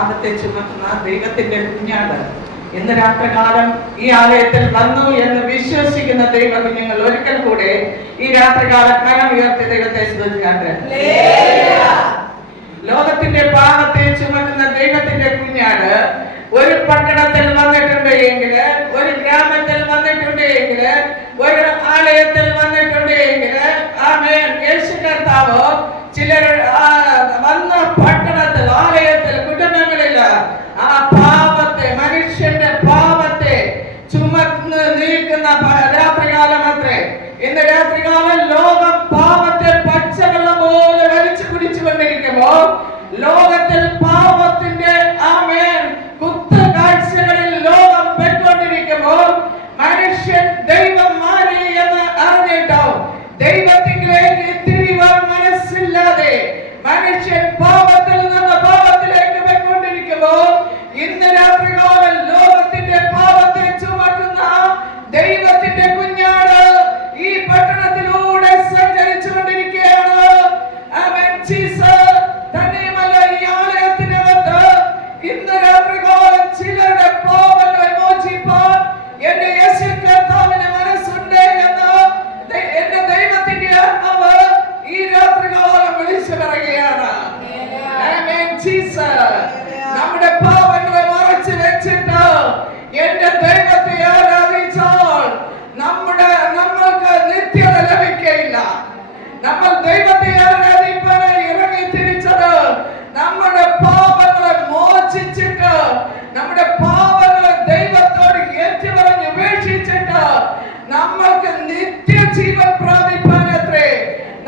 പാപത്തെ ചുമക്കുന്ന ദൈവത്തിന്റെ കുഞ്ഞാട് ഇന്ന് രാത്രികാലം ഈ ആലയത്തിൽ വന്നു എന്ന് വിശ്വസിക്കുന്ന ദൈവ കുഞ്ഞുങ്ങൾ ഒരിക്കൽ കൂടെ ഈ രാത്രികാലം കരം ഉയർത്തി ദൈവത്തെ സ്തുതിക്കാണ്ട്. ലോകത്തിന്റെ പാപത്തെ ചുമക്കുന്ന ദൈവത്തിന്റെ കുഞ്ഞാട് ഒരു പട്ടണത്തിൽ വന്നിട്ടുണ്ട് എങ്കിൽ, ഒരു ഗ്രാമത്തിൽ വന്നിട്ടുണ്ട് എങ്കിൽ, ഒരു ആലയത്തിൽ വന്നിട്ടുണ്ട് എങ്കിൽ, ആമേൻ, യേശു കർത്താവ് ചിലർ വന്ന പട്ടണത്തിൽ, ആലയത്തിൽ, കുടുംബങ്ങളിൽ ആ പാപത്തെ, മനുഷ്യന്റെ പാപത്തെ ചുമന്ന് നീക്കുന്ന രാത്രികാലം അത്രേ. ഇന്ന് രാത്രികാലം ലോകം പാപത്തെ പച്ചവെള്ളം പോലെ വലിച്ചു കുടിച്ചുകൊണ്ടിരിക്കുമ്പോൾ, ലോകത്തിൽ പാപത്തിന്റെ ആമേൻ കുത്തുകാഴ്ചകളിൽ ലോകം പെട്ടുകൊണ്ടിരിക്കുമ്പോൾ, മനുഷ്യൻ ദൈവം മാറി എന്ന് അറിഞ്ഞിട്ടോ ദൈവത്തിലേക്ക് തിരിയുവാൻ മനസ്സില്ലാതെ മനുഷ്യൻ പാപത്തിൽ നിന്ന് പാപത്തിലേക്ക് പോയിക്കൊണ്ടിരിക്കുമ്പോൾ, ഇന്ന് രാത്രികാലം ലോകത്തിന്റെ പാപത്തെ ചുമക്കുന്ന ദൈവത്തിന്റെ കുഞ്ഞാട് ഈ പട്ടണത്തിലൂടെ സഞ്ചരിച്ചുകൊണ്ടിരിക്കുകയാണ്. ആമേൻ. ജീസസ് തന്നെയുമല്ല, ഈ ആലയത്തിനകത്ത് ഇന്ന് രാത്രികാലം ചിലരുടെ പാപങ്ങളെ മോചിപ്പാൻ എന്റെ യേശു കർത്താവിന് മനസ്സുണ്ട് എന്ന് എന്റെ ദൈവത്തിന്റെ ആത്മാവ് ഈ രാത്രികാലം വിളിച്ചു പറയുകയാണ്. ആമേൻ. ജീസസ് നമ്മുടെ പാപങ്ങളെ മറച്ചു വെച്ചിട്ട് എന്റെ ദൈവത്തെ ആരാധിച്ചാൽ നമ്മൾക്ക് നിത്യത ലഭിക്കയില്ല. നമ്മൾ ദൈവത്തെ ആരാധിപ്പാനായി ഇറങ്ങി തിരിച്ചത് നമ്മുടെ പാപങ്ങളെ മോചിച്ചിട്ട്, നമ്മുടെ പാപങ്ങളെ ദൈവത്തോട് ഏറ്റുപറഞ്ഞ് ഉപേക്ഷിച്ചിട്ട് നമ്മൾക്ക് നിത്യജീവൻ പ്രാപിപ്പാനത്രേ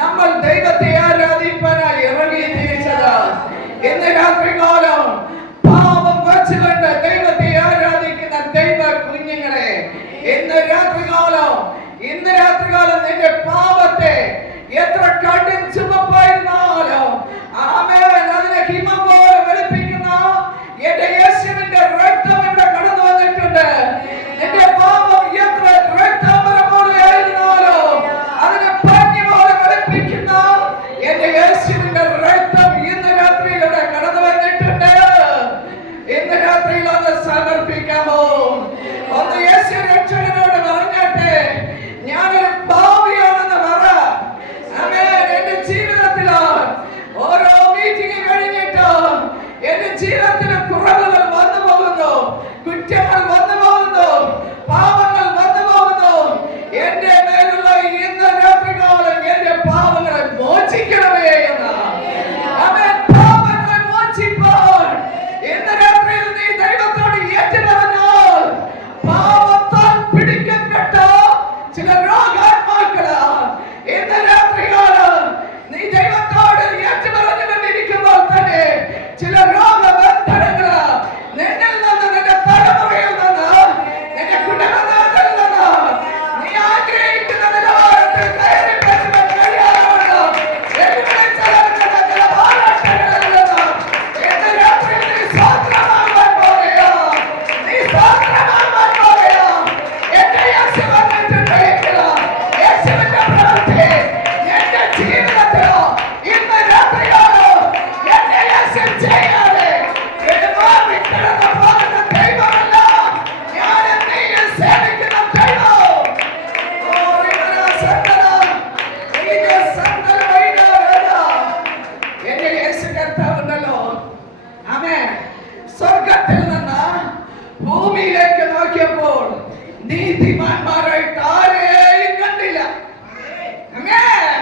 നമ്മൾ ദൈവത്തെ ആരാധിപ്പാനായി ഇറങ്ങി തിരിച്ചത്. ഇന്ന് രാത്രികാലം പാപം വച്ചുകൊണ്ട് ദൈവത്തെ ആരാധിക്കുന്ന ദൈവ കുഞ്ഞുങ്ങളെ, ഇന്ന് രാത്രികാലം നിന്റെ പാപത്തെ എത്ര കടും ചുമപ്പായിരുന്നാലും ആമേൻ അതിനെ ഹിമം പോലെ വെളുപ്പിക്കുന്ന എന്റെ യേശുവിന്റെ രക്തം ഇവിടെ കടന്നു വന്നിട്ടുണ്ട്. നിന്റെ പാപം എത്ര രക്താംബരം പോലെ ആയിരുന്നാലും അതിനെ പഞ്ഞി പോലെ വെളുപ്പിക്കുന്ന എന്റെ യേശുവിന്റെ രക്തം ഇന്ന് രാത്രിയിൽ ഇവിടെ കടന്നു വന്നിട്ടുണ്ട്. ഇന്ന് രാത്രിയിൽ ഒന്ന് സമർപ്പിക്കാമോ? ഒന്ന് യേശു രക്ഷകനോട് പറഞ്ഞാട്ടെ, ഞാനൊരു പാപിയാണെന്ന് പറ. ആമേൻ. എന്റെ ജീവിതത്തില് ഓരോ മീറ്റിംഗ് കഴിഞ്ഞിട്ട് എന്റെ ജീവിതത്തിൽ കുറവുകൾ വന്നു പോകുന്നു, കുറ്റങ്ങൾ വന്നു പോകുന്നു, പാപങ്ങൾ വന്നു പോകുന്നു. എന്റെ മേലുള്ള ഇന്ന് രാത്രികാലം എന്റെ പാപങ്ങളെ മോചിക്കണമേ എന്ന്. ആമേൻ. പാപങ്ങളെ മോചിപ്പാൻ ഇന്ന് രാത്രിയിൽ നീ ദൈവത്തോട് ഏറ്റുപറഞ്ഞാൽ, പാപത്താൽ പിടിക്കപ്പെട്ട ചില രോഗാത്മാക്കള് ഇന്ന് രാത്രികാലം നീ ദൈവത്തോട് ഏറ്റുപറഞ്ഞുകൊണ്ടിരിക്കുമ്പോൾ തന്നെ ചില രോഗബന്ധനങ്ങള് നിന്നിൽ നിന്ന്, നിന്റെ തലമുറയിൽ നിന്ന്, നിന്റെ കുടുംബത്തിൽ നിന്ന് നീ ആഗ്രഹിക്കുന്ന നിലവാരത്തിൽ കയറി പറ്റുവാൻ കഴിയാറുണ്ട്. ചില പോരാട്ടങ്ങളിൽ നിന്ന് ഇന്ന് രാത്രി നീ സ്വതന്ത്രമാകാൻ പോവുകയാ. നീ സ്വതന്ത്രമാകാൻ പോവുകയാ. എന്റെ യേശു വന്നിട്ടുണ്ടെങ്കിൽ യേശുവിന്റെ പ്രവൃത്തി എന്റെ ജീവിതത്തിലോ ഇന്ന് രാത്രികാലം എന്റെ യേശു ചെയ്യാതെ കിടന്നു പോകുന്ന ദൈവമല്ല, ഞാൻ നീയെ സേവിക്കുന്ന ദൈവം. എന്റെ യേശു കർത്താവുണ്ടല്ലോ, ആമേൻ, സ്വർഗത്തിൽ നിന്ന് ഭൂമിയിലേക്ക് നോക്കിയപ്പോൾ നീതിമാന്മാരായിട്ട് ആരെയും കണ്ടില്ല. ആമേൻ.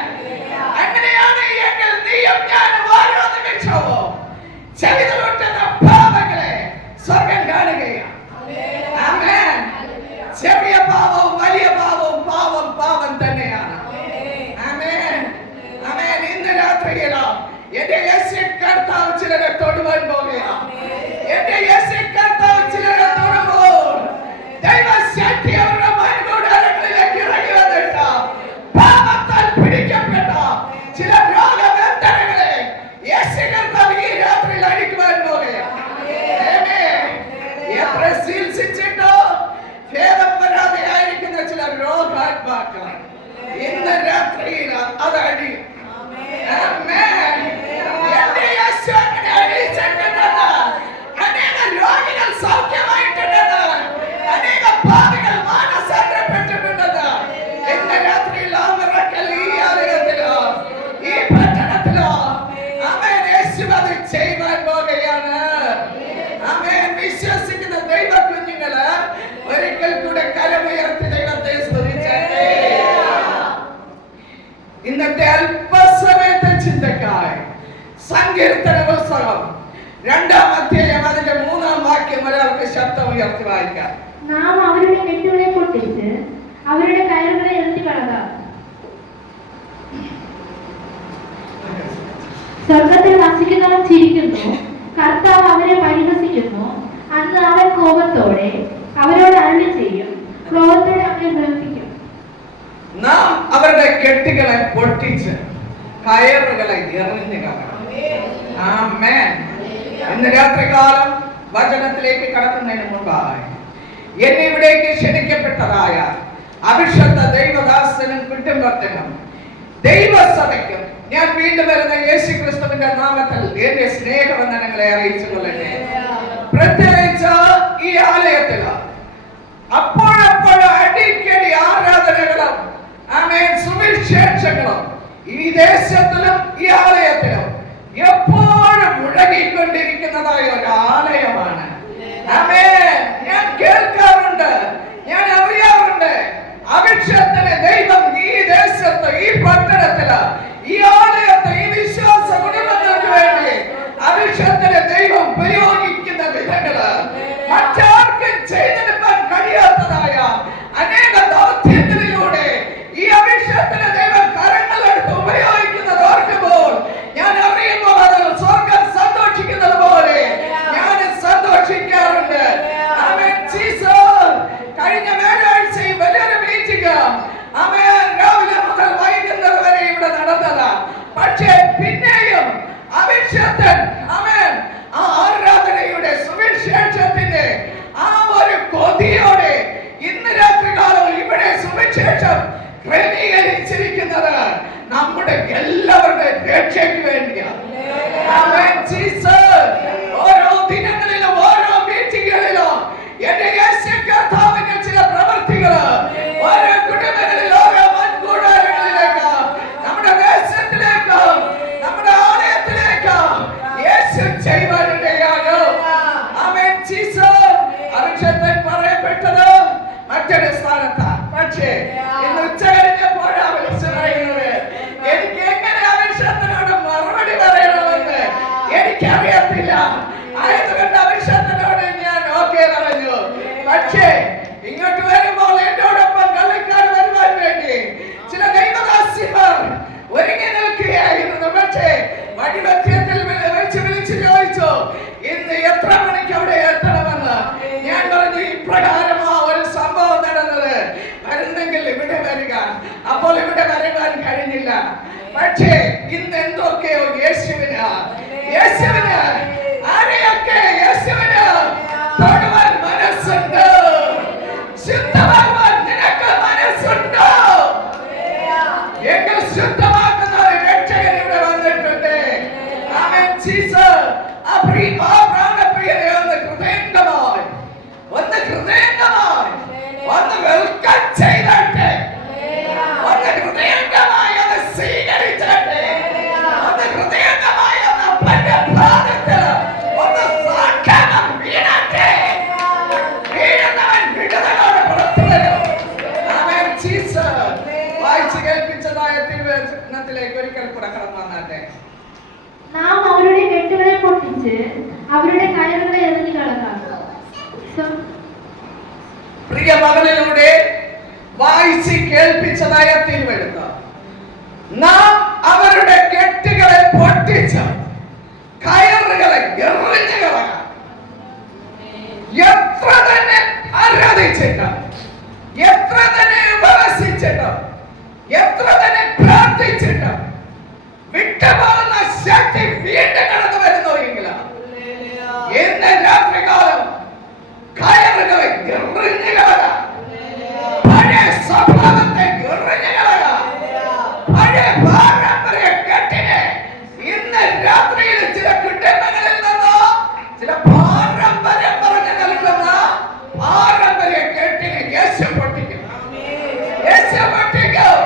അങ്ങനെയാണ് എങ്കിൽ നീയും ഞാനും ഓരോ നിമിഷവും ചെയ്തു കൂട്ടുന്ന പാപങ്ങളെ സ്വർഗം കാണുകയാണ്. ആമേൻ. ചെറിയ പാപവും വലിയ പാപവും പാപം തന്നെയാണ്. ആമേൻ. ആമേൻ. ഇന്ന് രാത്രിയിലോ എന്റെ യേശു കർത്താവ് ചിലരെ തൊടുവാൻ പോവുകയാണ്. എന്റെ യേശു കർത്താവ് ചിലരെ തൊടുമ്പോൾ ദൈവശക്തി അവരുടെ മനസ്സിൽ ഇന്നത്തെ അല്പസമയത്തെ ചിന്തക്കായി സങ്കീർത്തന പുസ്തകം 2-ാം അധ്യായം അതിന്റെ 3-ാം വാക്യം ഒരാൾക്ക് ശബ്ദം ഉയർത്തി വായിക്കാം. നാം അവരുടെ കെട്ടുകളെ പൊട്ടിച്ച് അവരുടെ കയറുകളെ എറിഞ്ഞു കളകാം. സ്വർഗത്തിൽ വസിക്കുന്നവൻ ചിരിക്കുന്നു, കർത്താവ് അവരെ പരിഹസിക്കുന്നു. അന്ന് അവൻ കോപത്തോടെ അവരോട് അരുളി ചെയ്യും, ക്രോധത്തോടെ അവരെ പ്രവർത്തിക്കും. നാം അവരുടെ കെട്ടുകളെ പൊട്ടിച്ച് കയറുകളെ എറിഞ്ഞു കളകാം. ആമേൻ. ഇന്ന് രാത്രികാലം വചനത്തിലേക്ക് കടക്കുന്നതിന് മുമ്പായി എന്നെ ഇവിടേക്ക് ക്ഷണിക്കപ്പെട്ടതായ അഭിഷക്ത ദൈവദാസനും കുടുംബത്തിനും ദൈവസഭയ്ക്കും ഞാൻ വീണ്ടും വരുന്ന യേശു ക്രിസ്തുവിന്റെ നാമത്തിൽ എന്റെ സ്നേഹവന്ദനങ്ങളെ അറിയിച്ചു കൊള്ളട്ടെ. പ്രത്യേകിച്ച് ഈ ആലയത്തിൽ അപ്പോഴപ്പോഴും അടിക്കടി ആരാധനകളും ആമേൻ സുവിശേഷങ്ങളും ഈ ദേശത്തിലും ഈ ആലയത്തിലും എപ്പോഴും മുഴങ്ങിക്കൊണ്ടിരിക്കുന്നതായ ഒരു ആലയമാണ്. ആമേൻ. ഞാൻ കേൾക്കാറുണ്ട്, ഞാൻ അറിയാറുണ്ട്, അഭിഷേകത്തിന് ദൈവം ഈ ദേശത്ത്, ഈ പട്ടണത്തില്, ഈ ആലയത്ത്, ഈ വിശ്വാസ കുടുംബങ്ങൾക്ക് വേണ്ടി അഭിഷേകത്തിന് ദൈവം ഉപയോഗിക്കുന്ന വിധങ്ങള് മറ്റാർക്കും ചെയ്തെടുക്കാൻ കഴിയാത്തതായ അനേക ദൗത്യങ്ങളിലൂടെ ഈ അഭിഷേകത്തിന് ദൈവം കരങ്ങളെടുത്ത് ഉപയോഗിക്കുന്നത് ഓർക്കുമ്പോൾ ഞാൻ അറിയുമ്പോൾ അത് സ്വർഗം സന്തോഷിക്കുന്നത് പോലെ ഞാൻ സന്തോഷിക്കാറുണ്ട്. ആമേൻ. ജീസസ് കഴിഞ്ഞ വ്യാഴാഴ്ചയും വലിയൊരു മീറ്റിംഗ് ആമേൻ രാവിലെ മുതൽ വൈകുന്നേരം വരെ ഇവിടെ നടന്നതാ. പക്ഷേ പിന്നെയും അഭിഷേകൻ ആമേൻ ആ ആരാധനയുടെ സുവിശേഷത്തിന്റെ ആ ഒരു കൊതിയോടെ ഇന്ന് രാത്രികാലം ഇവിടെ സുവിശേഷം ക്രമീകരിച്ചിരിക്കുന്നത് നമ്മുടെ എല്ലാവരുടെ രക്ഷയ്ക്ക് വേണ്ടിയാണ്. ആമേൻ. ജീസസ് ഓരോ ദിനങ്ങളിലും ഓരോ മീറ്റിംഗുകളിലും എന്റെ യേശു കർത്താവിന്റെ ചില പ്രവൃത്തികള് ഓരോ കുടുംബങ്ങളിൽ ഓരോ മൺകൂടാരങ്ങളിലേക്ക് നമ്മുടെ ദേശത്തിലേക്ക് നമ്മുടെ ആലയത്തിലേക്ക് യേശു ചെയ്യുവാനിടയാകും. ആമേൻ. ജീസസ് അഭിഷേകൻ പറയപ്പെട്ടത് മറ്റൊരു സ്ഥാനത്താണ്. പക്ഷേ ഇന്ന് ഉച്ച കഴിഞ്ഞപ്പോഴാ വിളിച്ചു പറയുന്നത് എനിക്ക് എങ്ങനെ അഭിഷേകത്തിനോട് മറുപടി പറയണമെന്ന് എനിക്കറിയത്തില്ല. ആയതുകൊണ്ട് അഭിഷേകത്തിനോട് ഞാൻ ഓക്കെ പറഞ്ഞു. പക്ഷേ ഇങ്ങോട്ട് വരുമ്പോൾ എന്നോടൊപ്പം കളിക്കാർ വരുവാൻ വേണ്ടി ചില ദൈവദാസിമാർ ഒരുങ്ങി നിൽക്കുകയായിരുന്നു. പക്ഷേ വഴിമധ്യത്തിൽ വെച്ച് വിളിച്ചു ചോദിച്ചു ഇന്ന് എത്ര മണിക്ക് അവിടെ എത്തണമെന്ന്. ഞാൻ പറഞ്ഞു ഇപ്രകാരമാ ഒരു സംഭവം നടന്നത്, വരുന്നെങ്കിൽ ഇവിടെ വരിക. അപ്പോൾ ഇവിടെ വരുവാൻ കഴിഞ്ഞില്ല. പക്ഷേ ഇന്ന് എന്തൊക്കെയോ യേശുവിന് ആരെയൊക്കെ യേശുവിന് തൊടുവാൻ മനസ്സുണ്ട്. ശുദ്ധമാകുവാൻ നിനക്ക് മനസ്സുണ്ടോ എങ്കിൽ ശുദ്ധമാക്കുന്ന ഒരു രക്ഷകൻ ഇവിടെ വന്നിട്ടുണ്ട്. ആമേൻ. ജീസസ് ആ പ്രാണപ്രിയനെ ഒന്ന് ഹൃദയംഗമായി ഒന്ന് വെൽക്കം ചെയ്തട്ടെ, ഒന്ന് ഹൃദയംഗമായി ഒന്ന് സ്വീകരിച്ചട്ടെ, ഒന്ന് ഹൃദയംഗമായി ഒന്ന് അപ്പന്റെ പാദത്തിൽ ഒന്ന് സാക്ഷാൽ വീണട്ടെ. വീഴുന്നവൻ വിടുതലോടെ പുറത്തു വരും. ആമേൻ. ജീസസ് വായിച്ചു കേൾപ്പിച്ചതായ തിരുവചനത്തിലേക്ക് ഒരിക്കൽ കൂടെ കടന്നു വന്നാട്ടെ. നാം അവരുടെ കെട്ടുകളെ പൊട്ടിച്ച് അവരുടെ കയറുകളെ എറിഞ്ഞു കളകാം. പ്രിയ മകനിലൂടെ വായിച്ച് കേൾപ്പിച്ചതായ തിരുവെഴുത്ത് നാം അവരുടെ കെട്ടുകളെ പൊട്ടിച്ച് കയറുകളെ എറിഞ്ഞു കളകാം. എത്ര തന്നെ ആരാധിച്ചിട്ടും എത്ര തന്നെ ഉപവസിച്ചിട്ടും എത്ര തന്നെ പ്രാർത്ഥിച്ചിട്ടും വിട്ടുപോകുന്ന ശക്തി വീണ്ടും കടന്നു വരുന്നു എങ്കിലും ഇന്ന് രാത്രികാലം കയറുകളെ എറിഞ്ഞു കളകാം. പഴയ സ്വഭാവത്തെ എറിഞ്ഞു കളകാം. പഴയ പാരമ്പര്യ കെട്ടിനെ ഇന്ന് രാത്രിയിൽ ചില കുടുംബങ്ങളിൽ നിന്നോ ചില പാരമ്പര്യം പറഞ്ഞു നൽകുന്ന പാരമ്പര്യ കെട്ടിനെ യേശു പൊട്ടിക്കും. യേശു പൊട്ടിക്കും.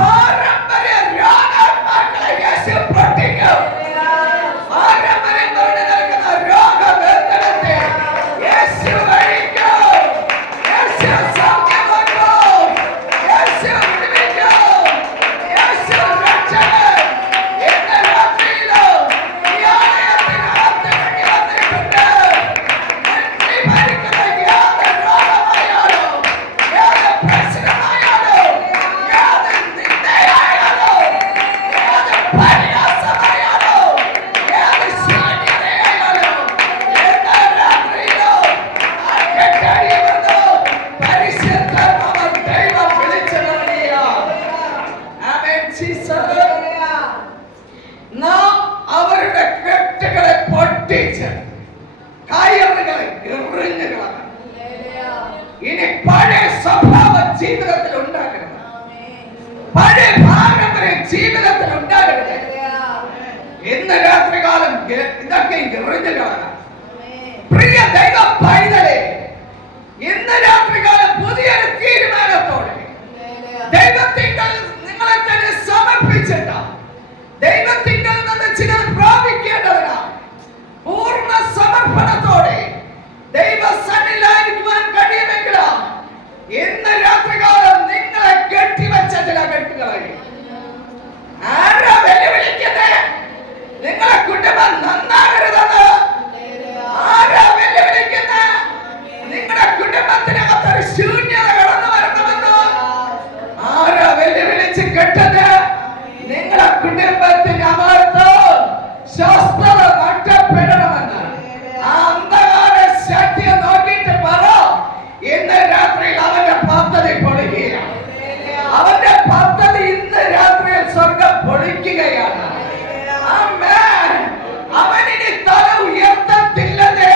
പാരമ്പര്യ രോഗാത്മാക്കളെ യേശു പൊട്ടിക്കും. പാരമ്പര്യം പറഞ്ഞു നൽകുന്ന രോഗവേദനത്തെ മുറിഞ്ഞു കളയാം. പ്രിയ ദൈവ പൈതലേ, ഇന്ന് രാത്രികാലം പുതിയൊരു തീരുമാനത്തോടെ ദൈവത്തിങ്കൽ നിങ്ങളെ തന്നെ സമർപ്പിച്ചിട്ട് ദൈവത്തിങ്കൽ നിന്ന് ചിലർ പ്രാപിക്കേണ്ടതിനാണ് പൂർണ്ണ സമർപ്പണത്തോടെ ദൈവസന്നിധിയിലായിരിക്കുവാൻ കഴിയുമെങ്കിൽ ഇന്ന് രാത്രികാലം നിങ്ങളെ കെട്ടിവെച്ച ചില കെട്ടുകളെ ആരാ വെല്ലുവിളിക്കുന്നത്? നിങ്ങളെ കുടുംബം നന്നാകരുതെന്ന് ആരാ വെല്ലുവിളിക്കുന്നത്? നിങ്ങളുടെ കുടുംബത്തിനകത്തൊരു ശൂന്യത കടന്നു വരണമെന്ന് ആരാ വെല്ലുവിളിച്ച് കെട്ടത്? നിങ്ങളുടെ കുടുംബത്തിന് അകത്ത് ശാസ്ത്രത നഷ്ടപ്പെടണമെന്ന് ആ അന്ധകാര ശക്തിയെ നോക്കിയിട്ട് പറ, ഇന്ന് രാത്രിയിൽ അവന്റെ പദ്ധതി പൊളിക്കുകയാണ്. അവന്റെ പദ്ധതി ഇന്ന് രാത്രിയിൽ സ്വർഗം പൊളിക്കുകയാണ്. അവനിനി തല ഉയർത്തത്തില്ലതേ.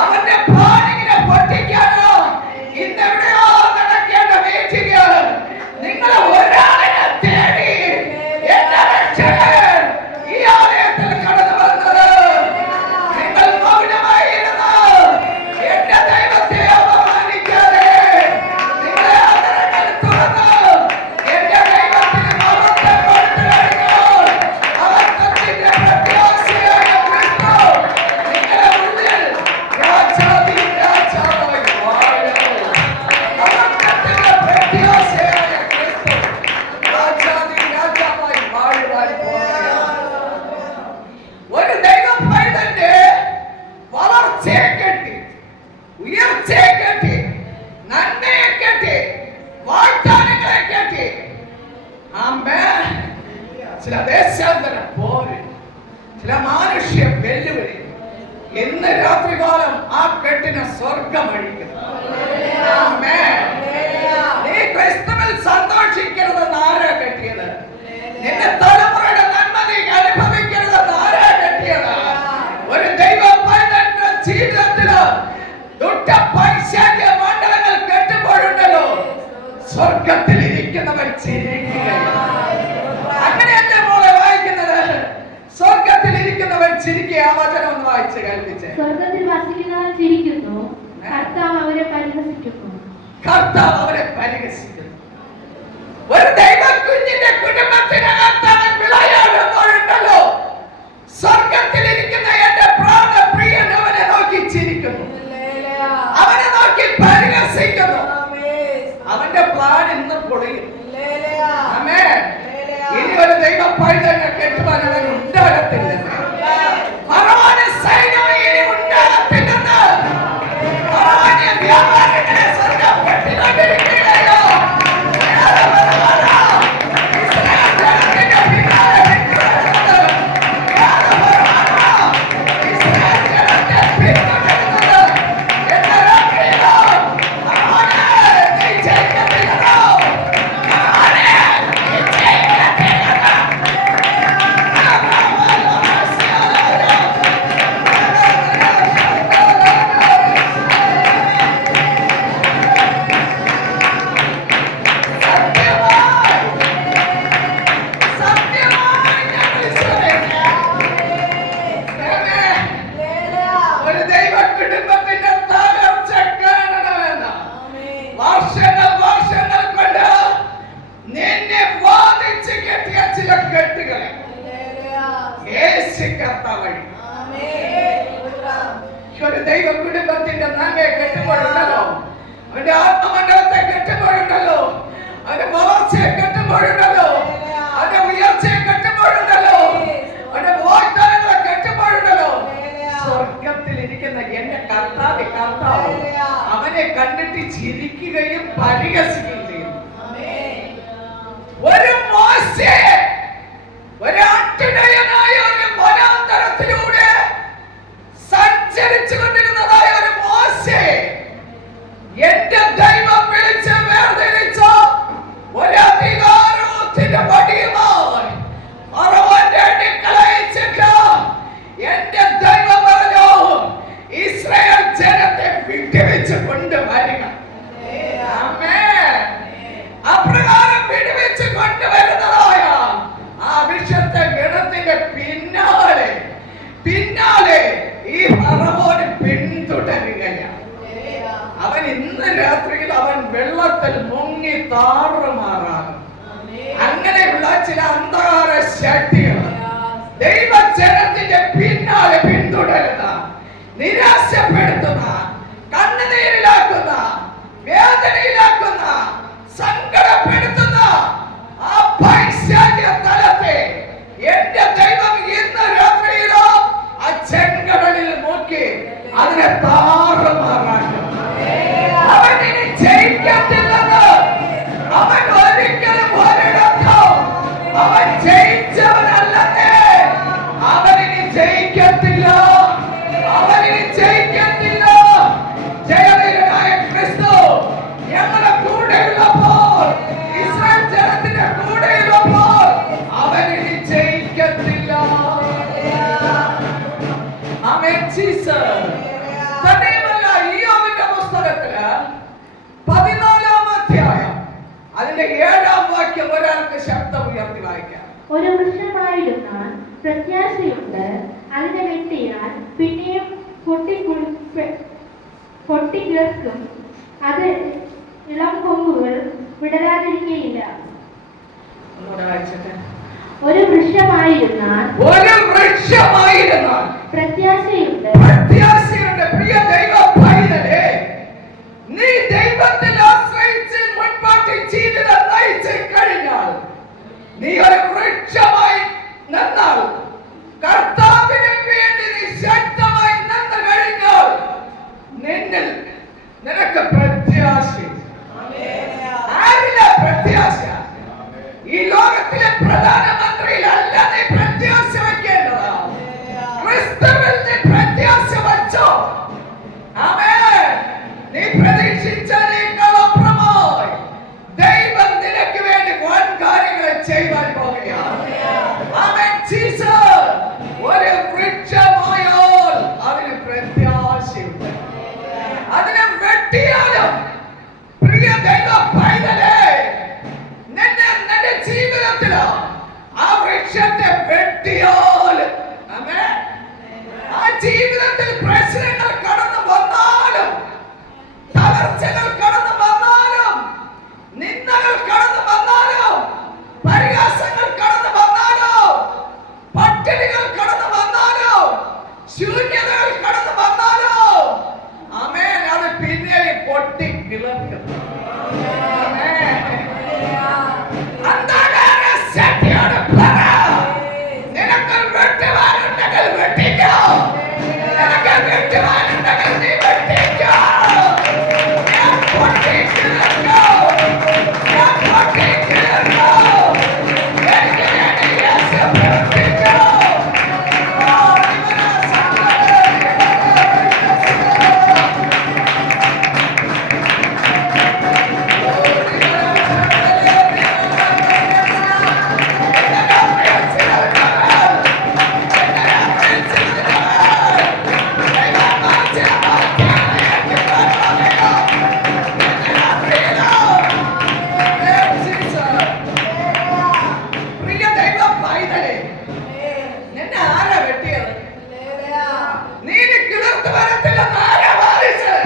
അവന്റെ പ്ലാനിങ്ങിനെ പൊട്ടിക്കാനോ ഇന്നെവിടെയോ നടക്കേണ്ട മീറ്റിംഗ് നിങ്ങളെ ഒരാളിനെ തേടി എന്റെ രക്ഷകൻ ഈ ആലയത്തിൽ കടന്നു വന്നത്. നിങ്ങൾ മൗനമായിരുന്നു എന്റെ ദൈവത്തെ അപമാനിക്കാതെ നിങ്ങളെ അതരങ്ങൾ തുറന്ന് എന്റെ ദൈവത്തിന് മഹത്വം കൊടുത്തു കഴിഞ്ഞാൽ മഹത്വത്തിന്റെ പ്രത്യാശയായ ക്രിസ്തു നിങ്ങളുടെ മുന്നിൽ രാജാതി രാജാവായി വാഴും. മഹത്വത്തിന്റെ പ്രത്യാശയായ ക്രിസ്തു രാജാതി രാജാവായി വാഴുവാൻ പോകുകയാണ്. ഒരു ദൈവ പൈതന്റെ വളർച്ചയെ കെട്ടി, ഉയർച്ചയെ കെട്ടി, നന്മയെ കെട്ടി, വാഗ്ദാനങ്ങളെ കെട്ടി ചില ദേശാന്തര പോര്, ചില മാനുഷ്യ വെല്ലുവിളി ഇന്ന് രാത്രികാലം ആ കെട്ടിനെ സ്വർഗം അഴിക്കുന്നു. നീ ക്രിസ്തുവിൽ സന്തോഷിക്കരുതെന്ന് ആരാ കെട്ടിയത്? നിന്റെ തലമുറയുടെ നന്മ നീ അനുഭവിക്കരുതെന്ന് ആരാ കെട്ടിയത്? ഒരു ദൈവ പൈതന്റെ ജീവിതത്തില് ദുഷ്ട പൈശാചിക മണ്ഡലങ്ങൾ കെട്ടുമ്പോഴുണ്ടല്ലോ സ്വർഗത്തിൽ ഇരിക്കുന്നവൻ ചിരിക്കുകയാണ്. അങ്ങനെയല്ലേ മോളെ വായിക്കുന്നത്? സ്വർഗത്തിൽ ഇരിക്കുന്നവൻ ചിരിക്കുക. ആ വചനം ഒന്ന് വായിച്ച് കേൾപ്പിച്ചേ. സ്വർഗത്തിൽ വസിക്കുന്നവൻ ചിരിക്കുന്നു, കർത്താവ് അവരെ പരിഹസിക്കുന്നു. കർത്താവ് അവരെ പരിഹസിക്കുന്നു. ഒരു ദൈവ കുഞ്ഞിന്റെ കുടുംബത്തിനകത്ത് അവൻ വിളയാടുമ്പോഴുണ്ടല്ലോ സ്വർഗത്തിലിരിക്കുന്ന എന്റെ പ്രാണപ്രിയൻ അവനെ നോക്കി ചിരിക്കുന്നു, അവനെ നോക്കി പരിഹസിക്കുന്നു. അവന്റെ പ്ലാൻ ഇന്ന് പൊളിയും. ഇനി ഒരു ദൈവ പൈതലിനെ കെട്ടുവാൻ അവൻ ഉണ്ടാകത്തില്ലെന്ന്. ഫറവോന്റെ സൈന്യം ഇനി ഉണ്ടാകത്തില്ലെന്ന്. ഫറവോന്റെ വ്യാപാരികളെ സ്വർഗ്ഗം വെട്ടിക്കൊണ്ടിരിക്കുകയോ. ഇസ്രായേൽ ജനത്തിന്റെ പിന്നാലെ പിന്തുടരുന്നത്. ഇസ്രായേൽ ജനത്തെ പിന്തുടരുന്നത്. എന്ന രാത്രിയിലോ ഫറവോനെ നീ ജയിക്കത്തില്ലല്ലോ. ഫറവോനെ നീ ജയിക്കത്തില്ലല്ലോ. ഒരു ദൈവ കുടുംബത്തിന്റെ തകർച്ച കാണണമെന്ന് വർഷങ്ങൾ കൊണ്ട് നിന്നെ വാദിച്ച് കെട്ടിയ ചില കെട്ടുകളെ യേശു കർത്താവ് വഴി ഒരു ദൈവ കുടുംബത്തിന്റെ നന്മയെ കെട്ടുമ്പോഴുണ്ടല്ലോ, അവന്റെ ആത്മമണ്ഡലത്തെ കെട്ടുമ്പോഴുണ്ടല്ലോ, അവന്റെ വളർച്ചയെ കെട്ടുമ്പോഴുണ്ടല്ലോ, അവന്റെ ഉയർച്ചയെ കെട്ടുമ്പോഴുണ്ടല്ലോ, അവന്റെ വാഗ്ദാനങ്ങളെ കെട്ടുമ്പോഴുണ്ടല്ലോ സ്വർഗത്തിൽ ഇരിക്കുന്ന എന്റെ കർത്താവ് അവനെ കണ്ടിട്ട് ചിരിക്കുകയും പരിഹസിക്കുകയും ചെയ്യും. ഒരു മോശെ ഒരാട്ടിടയനായ ഒരു വനാന്തരത്തിലൂടെ സഞ്ചരിച്ചു കൊണ്ടിരുന്നതായ ഒരു മോശെ എന്റെ ദൈവം വിളിച്ച് വേർതിരിച്ച ഒരധികാരത്തിന്റെ വടിയുമായി ഫറവോന്റെ അടുക്കൽ അയച്ചിട്ട് എന്റെ ദൈവം പറഞ്ഞു, ഇസ്രായേൽ ജനത്തെ വിടുവിച്ച് കൊണ്ടുവരിക. അപ്രകാരം വിടുവിച്ച് കൊണ്ടുവരിക. ഈ ഫറവോനെ പിന്തുടരുകയാണ്. അവൻ ഇന്ന് രാത്രിയിൽ അവൻ വെള്ളത്തിൽ മുങ്ങി താറുമാറാകും. അങ്ങനെയുള്ള ചില അന്ധകാര ശക്തികൾ ദൈവജനത്തിന്റെ പിന്നാലെ പിന്തുടരുന്ന, നിരാശപ്പെടുത്തുന്ന, കണ്ണുനീരിലാക്കുന്ന, വേദനയിലാക്കുന്ന, സങ്കടപ്പെടുത്തുന്ന ആ പൈശാചിക തലത്തെ എന്റെ ദൈവം ഇന്ന് രാത്രിയിലോ ആ ചെങ്കടലിൽ മുക്കി അതിനെ താറുമാറാക്കും. അവൻ ഇനി ജയിക്കത്തില്ലെന്ന് അവൻ ഒരിക്കലും ഒരിടത്തും അവൻ ജയിച്ചവനല്ലേ. അവനിനി ജയിക്കത്തില്ല, അവനിനി ജയിക്കത്തില്ല. ജയവീരനായ ക്രിസ്തു ഞങ്ങളുടെ കൂടെയുള്ളപ്പോൾ, ഇസ്രായേൽ ജനത്തിന്റെ കൂടെയുള്ളപ്പോൾ അവനിനി ജയിക്കത്തില്ല. ആമേൻ ജീസസ്. തന്നെയുമല്ല, ഇയ്യോബിന്റെ പുസ്തകത്തില് 14-ാം അധ്യായം അതിന്റെ 7-ാം വാക്യം ഒരാൾക്ക് ശബ്ദം ഉയർത്തി വായിക്കാം. ഒരു വൃക്ഷമായിരുന്നാൽ പ്രത്യാശയുണ്ട്, അതിനെ വെട്ടിയാൽ പിന്നെയും പൊട്ടിക്കിളർക്കും, അത് ഇളം കൊമ്പുകൾ വിടരാതിരിക്കുകയില്ല. ഒരു വൃക്ഷമായിരുന്നാൽ പ്രത്യാശയുണ്ട്. പ്രിയ ദൈവ പൈതലേ, നീ ദൈവത്തിൽ ആശ്രയിച്ച് മുൻപോട്ട് ജീവിതം നയിച്ച് കഴിഞ്ഞാൽ, നീ ഒരു വൃക്ഷമായി നിന്നാൽ, കർത്താവിന് വേണ്ടി നീ ശക്തമായി നിന്ന് കഴിഞ്ഞാൽ, നിനക്ക് പ്രത്യാശ. ആരില്ല പ്രത്യാശ? ഈ ലോകത്തിലെ പ്രധാനമന്ത്രിയിലല്ല നീ പ്രത്യാശ വയ്ക്കേണ്ടത്. ക്രിസ്തുവിൽ നീ പ്രത്യാശ വച്ചോ. ആമേൻ. നീ പ്രതീക്ഷിച്ചതിനേക്കാൾ അപ്പുറമായി ദൈവം നിനക്ക് വേണ്ടി വൻ കാര്യങ്ങൾ ചെയ്യാൻ പോകുകയാണ്. ആമേൻ ജീസസ്. ഒരു വൃക്ഷമായാൽ അതിന് പ്രത്യാശയുണ്ട്. അതിനെ വെട്ടിയാലും പ്രിയ ദൈവ പൈതലേ, നിന്റെ ജീവിതത്തില് ആ വൃക്ഷത്തെ വെട്ടിയാൽ, ആമേൻ, ആ ജീവിതത്തിൽ പ്രശ്നങ്ങൾ കടന്നു വന്നാലും, തളർച്ചകൾ കടന്നു വന്നാലും, നിന്ദകൾ കടന്നു വന്നാലും, പരിഹാസങ്ങൾ കടന്നു വന്നാലും, പട്ടിണികൾ കടന്നു വന്നാലും, ശൂന്യതകൾ കടന്നു വന്നാലും, ആമേൻ, അത് പിന്നെ പൊട്ടിക്കിളർക്കും. അന്ധകാര ശക്തിയോട് പറ, നിനക്ക് വെട്ടുവാനുണ്ടെങ്കിൽ വെട്ടിക്കോ. നിനക്ക് വെട്ടുവാനുണ്ടെങ്കിൽ നീ വെട്ടിക്കോ. ഞാൻ പൊട്ടിക്കിളർക്കോ, ഞാൻ പൊട്ടിക്കിളർക്കോ. എനിക്ക് വേണ്ടി യേശു പ്രവർത്തിക്കോ. പ്രിയ ദൈവ പൈതലേ, നിന്നെ ആരാ വെട്ടിയത്? നീ കിളർത്ത് വരത്തില്ലെന്ന് ആരാ വാദിച്ചത്?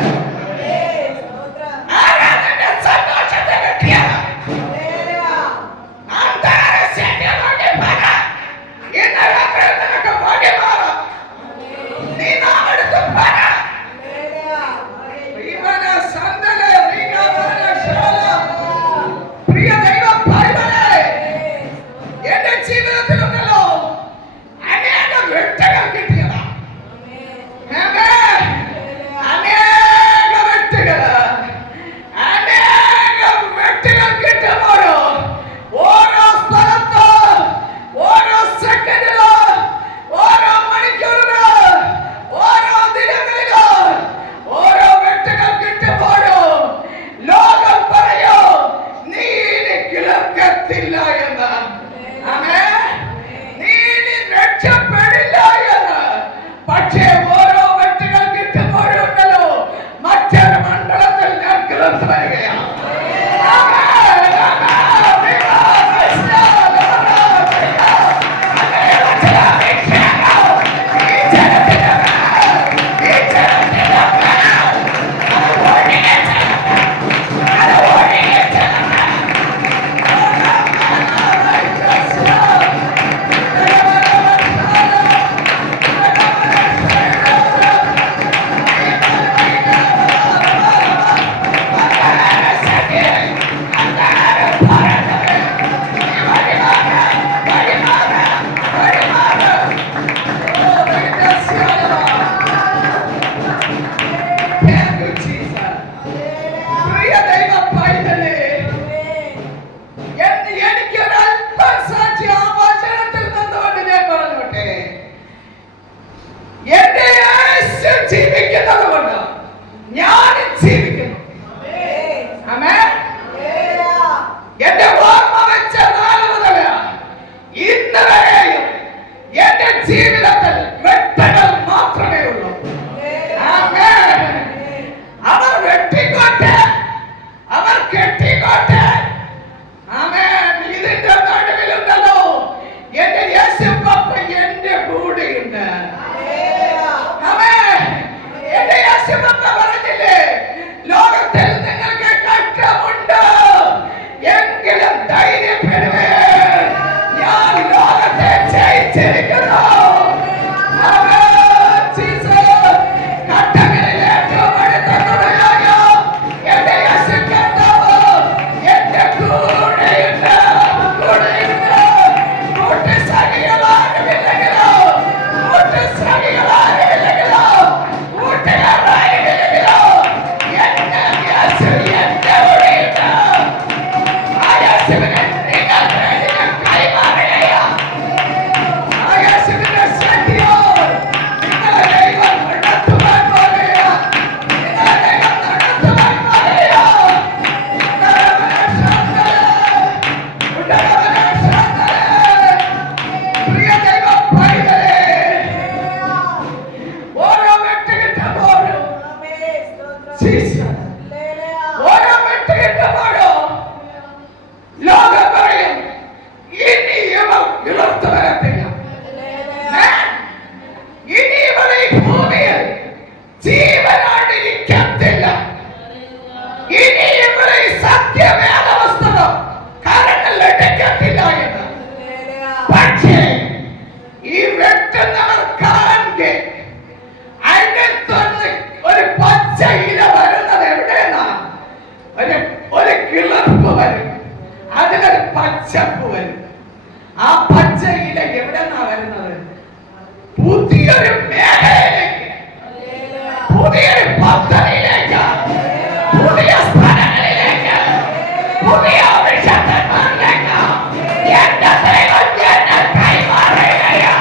ആരാ നിന്റെ സന്തോഷത്തെ വെട്ടിയത്? അന്ധകാര ശക്തികളോട് പറ, ഇന്ന് രാത്രി നിനക്ക് വഴി മാറാം. നീ നാം എടുത്ത് പറ. പ്രിയ ദൈവ പൈതലേ, എന്റെ ജീവിതത്തിലുണ്ടല്ലോ അനേക വെട്ടുകൾ കിട്ടിയതാ. ആമേൻ. ഓരോ വെട്ടിയിട്ടപ്പോഴോ ലോകം പറയും ഇനി ഇവർ വിളർത്ത് വരത്തില്ല, ഇനി ഇവർ ഈ ഭൂമിയിൽ ജീവനായിട്ടിരിക്കത്തില്ല, ഇനി ഇവർ ഈ സത്യവേദവസ്തുതം കരങ്ങളിൽ എടുക്കത്തില്ല എന്ന്. പക്ഷേ ഈ വെട്ടുന്നവർ കാണുക അടുത്തൊന്ന് ഒരു പച്ച ഇല വരുന്നത് എവിടെയെന്നാ? ഒരു കിളർപ്പ് വരും, അതിലൊരു പച്ചപ്പ് വരും. ആ പച്ച ഇല എവിടെന്നാ വരുന്നത്? പുതിയൊരു മേഖലയിലേക്ക്, പുതിയൊരു പദ്ധതിയിലേക്ക്, പുതിയ സ്ഥലങ്ങളിലേക്ക്, പുതിയ വിശുദ്ധന്മാരിലേക്ക് എന്റെ ദൈവം എന്നെ കൈമാറുകയാണ്.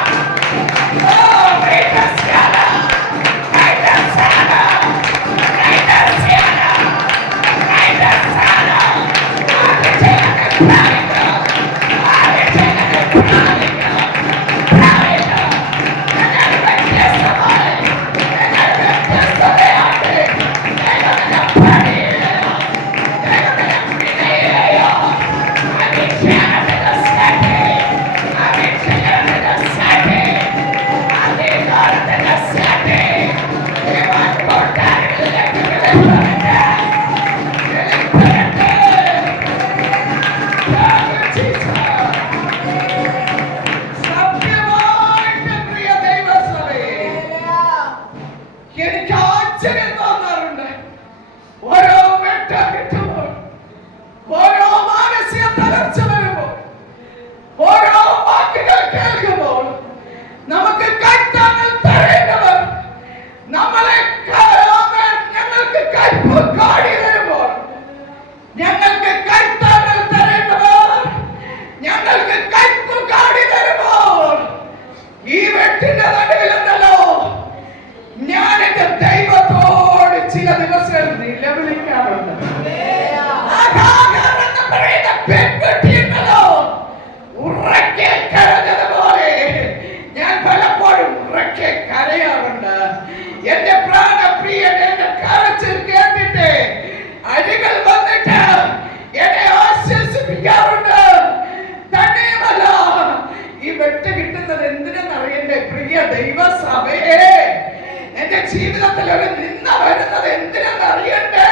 ജീവിതത്തിൽ ഒരു നിന്ന വരുന്നത് എന്തിനെന്ന് അറിയണ്ടേ?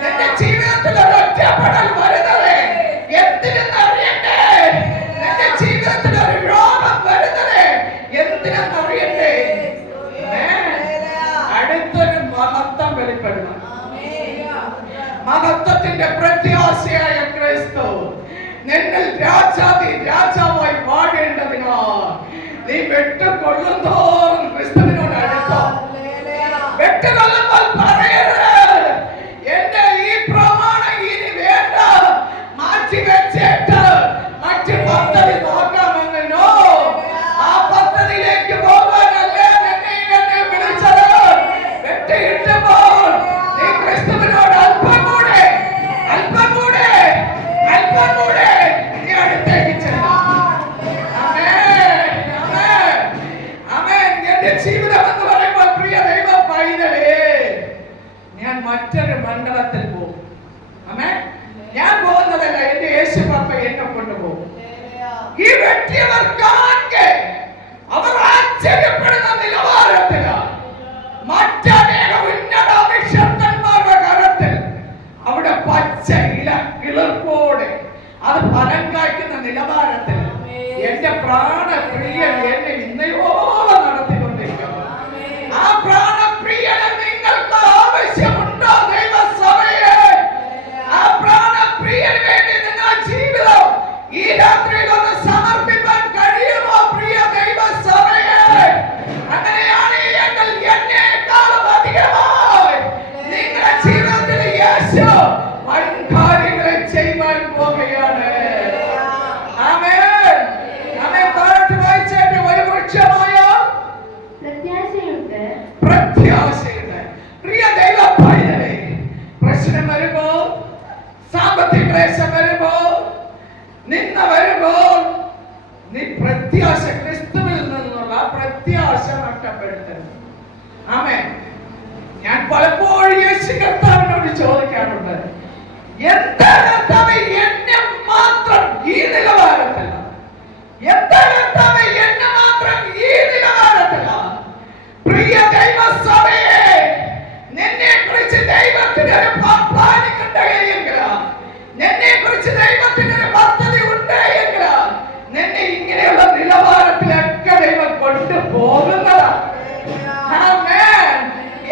നിന്റെ ജീവിതത്തിൽ ഒരു ഒറ്റപ്പെടൽ വരുന്നത് എന്തിനെന്ന് അറിയണ്ടേ? നിന്റെ ജീവിതത്തിൽ ഒരു രോഗം വരുന്നത് എന്തിനെന്ന് അറിയണ്ടേ? അടുത്തൊരു മഹത്വം വെളിപ്പെടണം. മഹത്വത്തിന്റെ പ്രത്യാശയായ ക്രിസ്തു നിന്നിൽ രാജാവായി വാഴേണ്ടതിനാ നീ വെട്ടുകൊള്ളുന്തോറും ക്രിസ്തുവിനോട് അടുത്തോ. വെട്ടുകൊള്ളുമ്പോൾ പറയരുത് എന്റെ ഈ പ്രമാണം ഇനി വേണ്ട, മാറ്റി വെച്ചിട്ട് മറ്റു പദ്ധതി നോക്കാമെന്നോ. ആ പദ്ധതിയിലേക്ക് പോകാനല്ലേ എന്നെ വിളിച്ചത്. വെട്ടിയിട്ടപ്പോൾ നീ ക്രിസ്തുവിനോട് അല്പം കൂടെ നീ അടുത്തേക്ക് ചെല്ലാം. ജീവിതം എന്ന് പറയുമ്പോൾ പ്രിയ ദൈവ പൈതലേ, ഞാൻ മറ്റൊരു മണ്ഡലത്തിൽ പോകും. ഞാൻ പോകുന്നതല്ല, എന്റെ യേശു പപ്പ എന്നെ കൊണ്ടുപോകും. ഈ വെട്ടിയവർ കാണുക അവർ ആശ്ചര്യപ്പെടുന്ന നിലവാരത്തിലാണ്. മറ്റനേക ഉന്നത വിശുദ്ധന്മാരുടെ കരത്തിൽ അവിടെ പച്ച ഇല കിളിർപ്പോടെ അത് ഫലം കായ്ക്കുന്ന നിലവാരത്തിൽ എന്റെ പ്രാണപ്രിയൻ എന്നെ ഇന്നയോളം നടത്തിക്കൊണ്ടിരിക്കുന്നു. ആ പ്രാണപ്രിയനെ നിങ്ങൾക്ക് ആവശ്യമുണ്ടോ ദൈവസഭയെ? ആ പ്രാണപ്രിയന് വേണ്ടി നിങ്ങൾ ജീവിതം ഈ രാത്രിയിൽ ഒന്ന് സമർപ്പിക്കാൻ കഴിയുമോ പ്രിയ ദൈവസഭയെ? അങ്ങനെയാണ് എന്നേക്കാളും അധികമായി നിങ്ങളുടെ ജീവിതത്തിൽ യേശു വൻ കാര്യങ്ങളെ ചെയ്യുവാൻ പോകുകയാണ്. പ്രത്യാശയുണ്ട്. പ്രിയ ദൈവ പൈതലേ, പ്രശ്നം വരുമ്പോ, സാമ്പത്തിക ക്ലേശം വരുമ്പോ, നിന്ന വരുമ്പോ നീ പ്രത്യാശ, ക്രിസ്തുവിൽ നിന്നുള്ള പ്രത്യാശ നഷ്ടപ്പെടുത്തരുത്. ആമേൻ. ഞാൻ പലപ്പോഴും യേശുവിന്റെ ചോദിക്കാറുണ്ട്, എന്താ കർത്താവേ എന്നെ മാത്രം ഈ നിലവാരത്തില, എന്താ കർത്താവേ എന്നെ മാത്രം ഈ നിലവാരത്തില? പ്രിയ ദൈവസഭയെ, നിന്നെ കുറിച്ച് ദൈവത്തിന് ഒരു പ്ലാനിംഗ് ഉണ്ടെങ്കിൽ, നിന്നെ കുറിച്ച് ദൈവത്തിന് ഒരു പദ്ധതി ഉണ്ടെങ്കിൽ, നിന്നെ ഇങ്ങനെയുള്ള നിലവാരത്തിലൊക്കെ ദൈവം കൊണ്ടുപോകുന്നതാണ്.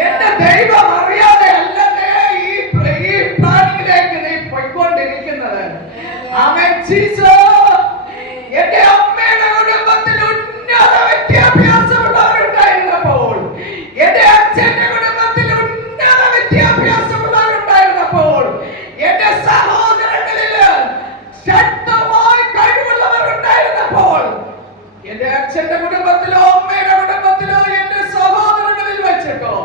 എന്റെ ദൈവം അറിയാതെ അല്ലേ ഈ പ്ലാനിങ്ങിലേക്ക് നീ പോയിക്കൊണ്ടിരിക്കുന്നത്. ആമേൻ ജീസസ്. എന്റെ അമ്മയുടെ കുടുംബത്തിൽ ഉന്നത വിദ്യാഭ്യാസമുള്ളവരുണ്ടായിരുന്നപ്പോൾ, എന്റെ അച്ഛന്റെ കുടുംബത്തിൽ ഉന്നത വിദ്യാഭ്യാസമുള്ളവരുണ്ടായിരുന്നപ്പോൾ, എന്റെ സഹോദരങ്ങളിൽ ശക്തമായി കഴിവുള്ളവർ ഉണ്ടായിരുന്നപ്പോൾ, എന്റെ അച്ഛന്റെ കുടുംബത്തിലോ അമ്മയുടെ കുടുംബത്തിലോ എന്റെ സഹോദരങ്ങളിൽ വെച്ചിട്ടോ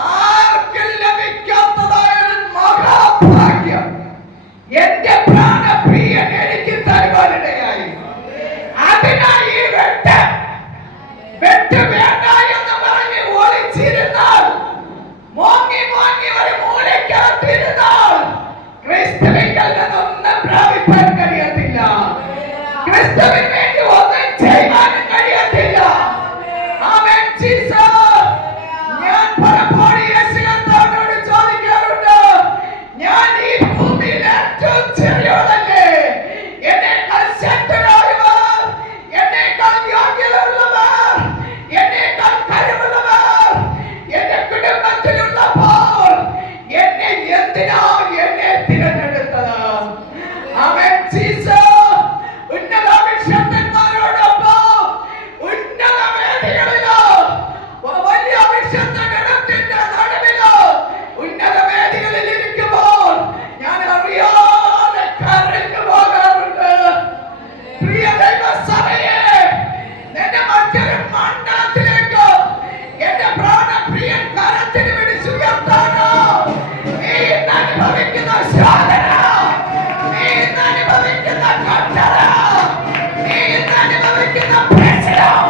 ആർക്കും ലഭിക്കാത്തതായ ഒരു മഹാഭാഗ്യം എന്റെ പ്രാണപ്രിയൻ എനിക്ക് തരുവാനിടയായി. അതിനായി വെട്ട് വേണ്ട എന്ന് പറഞ്ഞ് ഒളിച്ചിരുന്നാൽ, മോങ്ങി ഒരു മൂലയ്ക്കകത്തിരുന്നാൽ ക്രിസ്തുവിൽ നിന്നൊന്നും പ്രാപിപ്പാൻ കഴിയത്തില്ല. ക്രിസ്തുവിന് വേണ്ടി ഒന്നും ചെയ്യാനും കഴിയത്തില്ല. ആമേൻ ജീസസ്. ഞാൻ പലപ്പോഴും യേശു കർത്താവിനോട് ചോദിക്കാറുണ്ട്, ഞാൻ ഈ ഭൂമിയിൽ ഏറ്റവും ചെറിയവളല്ലേ? എന്നേക്കാൾ ശക്തരായവർ, എന്നേക്കാൾ യോഗ്യതയുള്ളവർ, എന്നേക്കാൾ കഴിവുള്ളവർ എന്റെ കുടുംബത്തിലുള്ളപ്പോൾ എന്നെ എന്തിനാ എന്നെ തിരഞ്ഞെടുത്തത്? ആമേൻ ജീസസ്. ഉന്നത വിശുദ്ധന്മാരോടൊപ്പം ഉന്നത വേദികളിലോ വലിയ വിശുദ്ധ ഗണത്തിന്റെ നടുവിലോ ഉന്നത വേദികളിൽ ഇരിക്കുമ്പോൾ ഞാൻ അറിയാതെ കരഞ്ഞു പോകാറുണ്ട്. പ്രിയ ദൈവസഭയെ, നിന്റെ മറ്റൊരു മണ്ഡലത്തിലേക്ക് എന്റെ പ്രാണപ്രിയൻ കരത്തിന് പിടിച്ചുയർത്താനോ നീ ഇന്ന് അനുഭവിക്കുന്ന ശോധന, നീ ഇന്ന് അനുഭവിക്കുന്ന കട്ടറ, നീ ഇന്ന് അനുഭവിക്കുന്ന പ്രശ്നം,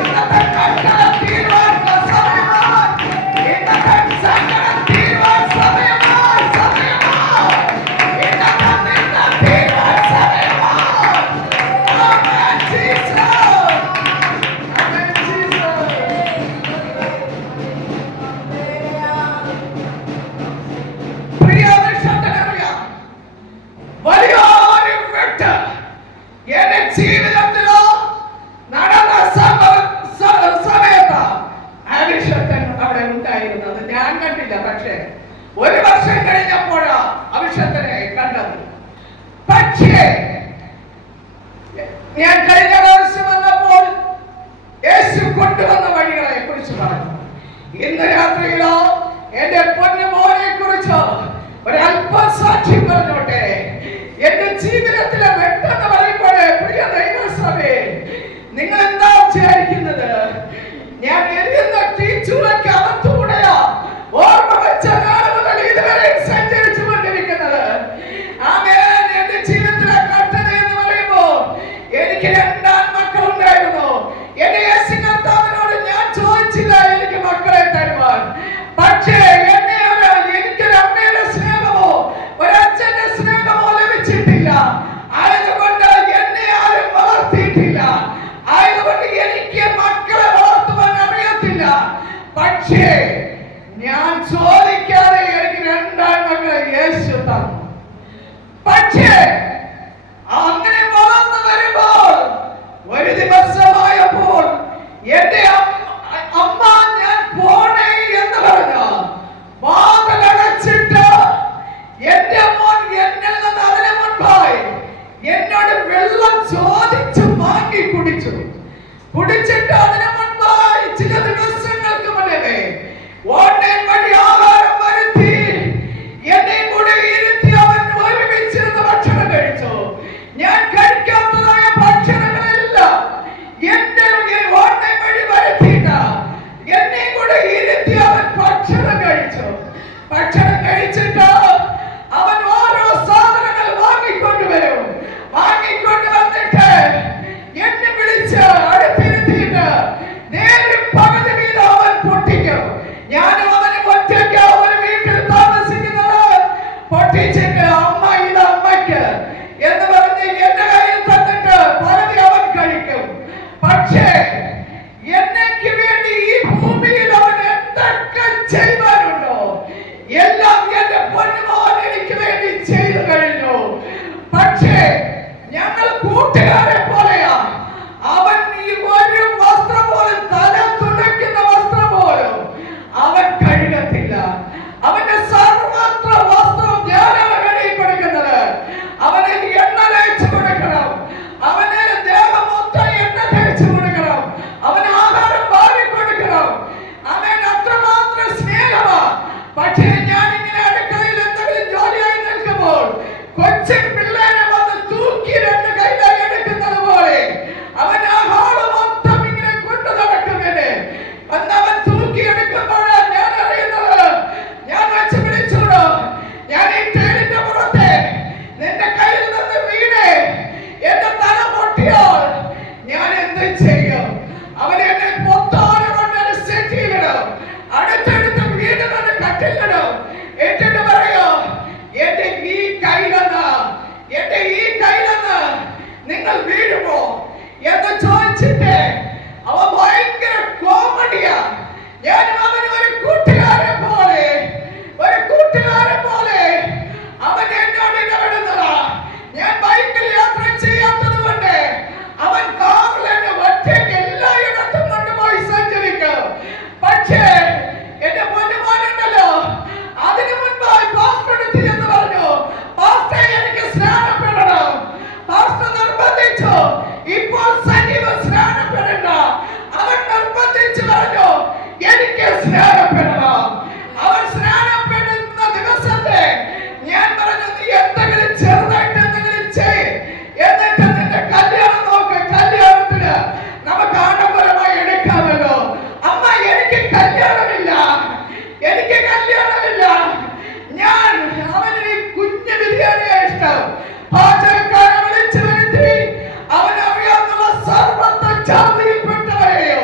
ഇന്നത്തെ കട്ടറ തീരുവാൻ സമയമായി, ഇന്നത്തെ സങ്കടം തീരുവാൻ സമയമായി, ഇന്നത്തെ നിന്ന തീരുവാൻ സമയമായി. ആമേൻ ജീസസ്. ആമേൻ ജീസസ്. പ്രിയ വിശുദ്ധനറിയാം, വലിയൊരു വെട്ട് എന്റെ ജീവിതത്തിലോ നടന്ന സമയത്ത് അഭിഷക്തൻ അവിടെ ഉണ്ടായിരുന്നത് ഞാൻ കണ്ടില്ല. പക്ഷേ ഒരു വർഷം കഴിഞ്ഞപ്പോഴാ അഭിഷക്തനെ കണ്ടത്. പക്ഷേ ഞാൻ കഴിഞ്ഞ ദിവസം വന്നപ്പോൾ യേശു കൊണ്ടുവന്ന വഴികളെ കുറിച്ച് പറഞ്ഞു. ഇന്ന് രാത്രിയിലോ എന്റെ പൊന്നുമോനെ കുറിച്ച് ഒരല്പം സാക്ഷ്യം പറഞ്ഞോട്ടെ. എന്റെ ജീവിതത്തിലെ വെട്ടെന്ന് പറയുമ്പോഴേ പ്രിയ ദൈവസഭയെ, നിങ്ങൾ എന്താ വിചാരിക്കുന്നത്? ഞാൻ എരിയുന്ന തീച്ചൂളയ്ക്ക് അകത്തൂടെയാ ഓർമ്മ വെച്ച നാൾ മുതൽ ഇതുവരെ സഞ്ചരിച്ചു കൊണ്ടിരിക്കുന്നത്. ആമേൻ. എന്റെ ജീവിതത്തിലെ കട്ടത എന്ന് പറയുമ്പോൾ എനിക്ക് 2 ആൺമക്കളുണ്ടായിരുന്നു. എന്റെ യേശു കർത്താവിനോട് ഞാൻ ചോദിച്ചില്ല എനിക്ക് മക്കളെ തരുവാൻ. പക്ഷേ എനിക്കൊരു അമ്മയുടെ സ്നേഹമോ ഒരച്ഛന്റെ സ്നേഹമോ ലഭിച്ചിട്ടില്ല. ആയതുകൊണ്ട് എന്നെ ആരും വളർത്തിയിട്ടില്ല. ആയതുകൊണ്ട് എനിക്ക് മക്കളെ വളർത്തുവാൻ അറിയത്തില്ല. പക്ഷേ ഞാൻ ചോദിക്കാതെ എനിക്ക് 2 ആൺമക്കളെ യേശു തന്നു. പക്ഷേ അങ്ങനെ വളർന്നു വരുമ്പോൾ ഒരു ദിവസമായപ്പോൾ എന്റെ അമ്മ ഞാൻ പോണേ എന്ന് പറഞ്ഞു വാതിലടച്ചിട്ട് എന്റെ മോൻ എന്നിൽ നിന്ന് അതിന് മുൻപായി എന്നോട് വെള്ളം ചോദിച്ചു വാങ്ങി കുടിച്ചിട്ട് അതിന് മുൻപായി ചില ദിവസങ്ങൾക്ക് മുന്നേ ഓൺലൈൻ വഴി ആഹാരം വരുത്തി എന്നെ കൂടെ ഇരുത്തി അവൻ ഒരുമിച്ചിരുന്ന് ഭക്ഷണം കഴിച്ചു. ഞാൻ കഴിക്കാത്തതായ ഭക്ഷണങ്ങളെല്ലാം എന്റെ ഓൺലൈൻ വഴി വരുത്തിയിട്ട എന്നെ കൂടെ ഇരുത്തി അവൻ ഭക്ഷണം കഴിച്ചു. ഭക്ഷണം കഴിച്ചിട്ട് അവൻ ഓരോ സാധനങ്ങൾ വാങ്ങിക്കൊണ്ടുവരും. വാങ്ങിക്കൊണ്ടുവന്നിട്ട് എന്നെ വിളിച്ച് അടുത്തിരുത്തിയിട്ട് പക്ഷേ എന്റെ പൊന്നുമോനുണ്ടല്ലോ, അതിനു മുൻപായി പാസ്റ്റർ അടുത്ത് എന്ന് പറഞ്ഞു, പാസ്റ്റർ എനിക്ക് സ്നാനപ്പെടണം. പാസ്റ്റർ നിർബന്ധിച്ചു, ഇപ്പോൾ സജീവ സ്നാനപ്പെടണ്ട. അവൻ നിർബന്ധിച്ചു പറഞ്ഞു, എനിക്ക് സ്നാനപ്പെടണം. അവൻ സ്നാനപ്പെടുന്ന ദിവസത്തെ ഞാൻ പറഞ്ഞു, നീ എന്തെങ്കിലും ചെറുതായിട്ട് എന്തെങ്കിലും ചെയ്, എന്നിട്ട് നിന്റെ കല്യാണം നോക്ക്. കല്യാണത്തിന് നമുക്ക് ആഡംബരമായി എടുക്കാമല്ലോ. അമ്മ, എനിക്ക് കല്യാണമില്ല, എനിക്ക് കല്യാണമില്ല. ഞാൻ അവന് കുഞ്ഞു ബിരിയാണിയാ ഇഷ്ടം. പാചകക്കാരെ വിളിച്ചു വരുത്തി അവൻ അറിയാവുന്ന സർവ്വ ജാതിയിൽപ്പെട്ടവരെയോ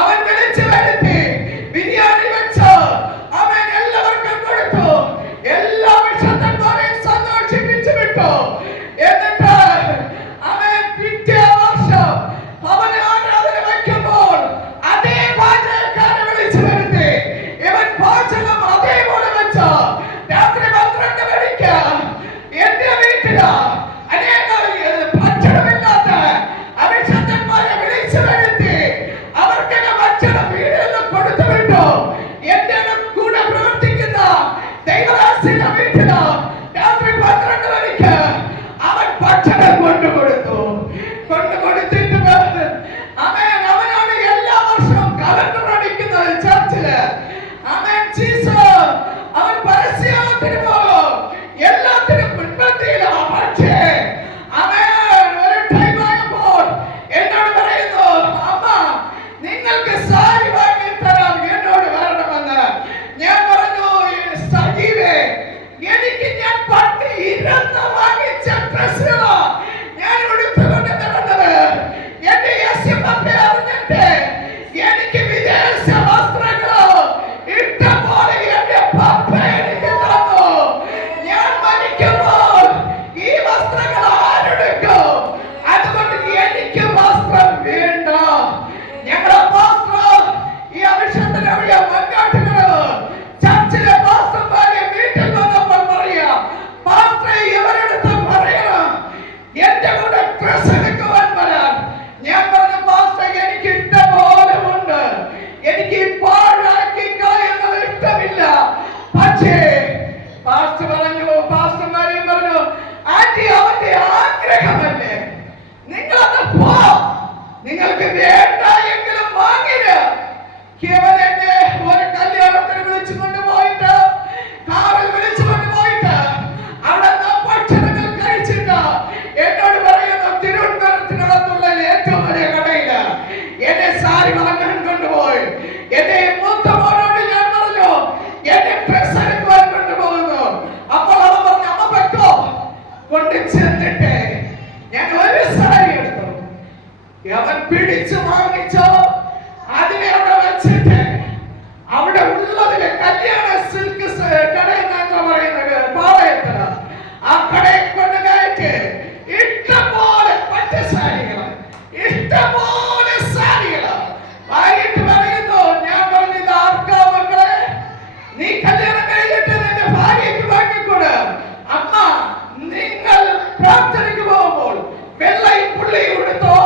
അവൻ വിളിച്ചു വരുത്തി ബിരിയാണി വെച്ച് അവൻ എല്ലാവർക്കും കൊടുത്തു. എല്ലാ വിഷയന്മാരെയും സന്തോഷിപ്പിച്ചു വിട്ടു. എന്നിട്ട് അവൻ പിറ്റേ വർഷം അവന് ആരാധന വയ്ക്കുമ്പോൾ അതേ പാചകക്കാരെ വിളിച്ചു വരുത്തി ഇവൻ പാചകം അതേപോലെ വെച്ച് രാത്രി 12 മണിക്ക് എന്റെ വീട്ടില് അനേക ഭക്ഷണമില്ലാത്ത അഭിഷക്തന്മാരെ വിളിച്ചു വരുത്തി അവർക്ക് ഭക്ഷണം വീട്ടിൽ നിന്ന് കൊടുത്തു വിട്ടു. എന്റെ കൂടെ പ്രവർത്തിക്കുന്ന ദൈവദാസന്റെ വീട്ടില് രാത്രി 12 മണിക്ക് അവൻ ഭക്ഷണം കൊണ്ടുകൊടുത്തു. കൊണ്ടുകൊടുത്തിട്ട് അവനാണ് എല്ലാ വർഷവും കലണ്ടർ അടിക്കുന്നത് ചർച്ചില്. അവൻ പരസ്യത്തിന് പോകും, എല്ലാത്തിനും മുൻപന്തിയിലാണ്. പക്ഷേ അവൻ ഒരു ടൈം ആയപ്പോൾ എന്നോട് പറയുന്നു, അമ്മ നിങ്ങൾക്ക് സാരി വാങ്ങി തരാം, എന്നോട് വരണമെന്ന്. ഞാൻ പറഞ്ഞു, സജീവേ, എനിക്ക് ഞാൻ പണ്ട് ഇരുന്ന് വാങ്ങിച്ച ഡ്രസ്സുകളാ ഞാൻ ഉടുത്തുകൊണ്ട് നടന്നത്. എന്റെ യേശുപ്പനെ അറിഞ്ഞിട്ട് എനിക്ക് വിദേശ വസ്ത്രങ്ങളോ ഇഷ്ടംപോലെ എന്റെ പപ്പ എനിക്ക് തന്നു. ഞാൻ മരിക്കുമ്പോൾ ഈ വസ്ത്രങ്ങൾ ആരെടുക്കും? അതുകൊണ്ട് എനിക്ക് വസ്ത്രം വേണ്ട. ഞങ്ങളുടെ പാസ്റ്റർ ഈ അഭിഷേകത്തിന് അറിയാം, മഞ്ഞാട്ടുകള് ചർച്ചിലെ പാസ്റ്റർമാരെ വീട്ടിൽ വന്നപ്പോൾ പറയാം, പാസ്റ്റർ ഇവരെടുത്ത് പറയണം എന്റെ കൂടെ ഡ്രസ് എടുക്കുവാൻ വരാൻ. ഞാൻ പറഞ്ഞു, പാസ്റ്റർ എനിക്ക് ഇഷ്ടംപോലെ ഉണ്ട്, എനിക്ക് പാഴാക്കി കളയുന്നത് ഇഷ്ടമില്ല. പക്ഷേ പാസ്റ്റർമാരെയും പറഞ്ഞു, ആന്റി അവന്റെ ആഗ്രഹമല്ലേ, നിങ്ങളത് പോ, നിങ്ങൾക്ക് വേണ്ട എങ്കിലും വാങ്ങില്ല. ഇവൻ എന്നെ ഒരു കല്യാണത്തിന് വിളിച്ചു കൊണ്ടുപോയിട്ട് കാറിൽ വിളിച്ചു കൊണ്ടുപോയിട്ട് അവിടെ ഭക്ഷണങ്ങൾ കഴിച്ചിട്ട് എന്നോട് പറയുന്നു, തിരുവനന്തപുരത്തിനകത്തുള്ള ഏറ്റവും വലിയ കടയില് എന്നെ സാരി വാങ്ങാൻ കൊണ്ടുപോയി. എന്റെ മൂത്ത മോനോട് ഞാൻ പറഞ്ഞു, എന്നെ ഡ്രസ് എടുക്കുവാൻ കൊണ്ടുപോകുന്നു. അപ്പോൾ അവൻ പറഞ്ഞു, അമ്മ വെക്കോ. കൊണ്ട് ചെന്നിട്ട് ഞാൻ ഒരു സാരി എടുത്തു. അവൻ പിടിച്ചു വാങ്ങിച്ചോ, അതിനെ അവിടെ വെച്ചിട്ട് അവിടെ ഉള്ളതിലെ കല്യാണ സിൽക്ക് കടയിൽ എന്താ പറയുന്നത്, പാളയത്തിന് ആ കടയിൽ കൊണ്ട് കയറ്റി ഇഷ്ടംപോലെ പച്ച സാരികൾ, ഇഷ്ടംപോലെ സാരികൾ വാങ്ങിട്ട് പറയുന്നു. ഞാൻ പറഞ്ഞു, ഇത് ആർക്കാ മക്കളെ? നീ കല്യാണം കഴിഞ്ഞിട്ട് നിന്റെ ഭാര്യയ്ക്ക് വാങ്ങിക്കൂട്. അമ്മ, നിങ്ങൾ പ്രാർത്ഥനയ്ക്ക് പോകുമ്പോൾ വെള്ളയും പുള്ളിയും എടുത്തോ.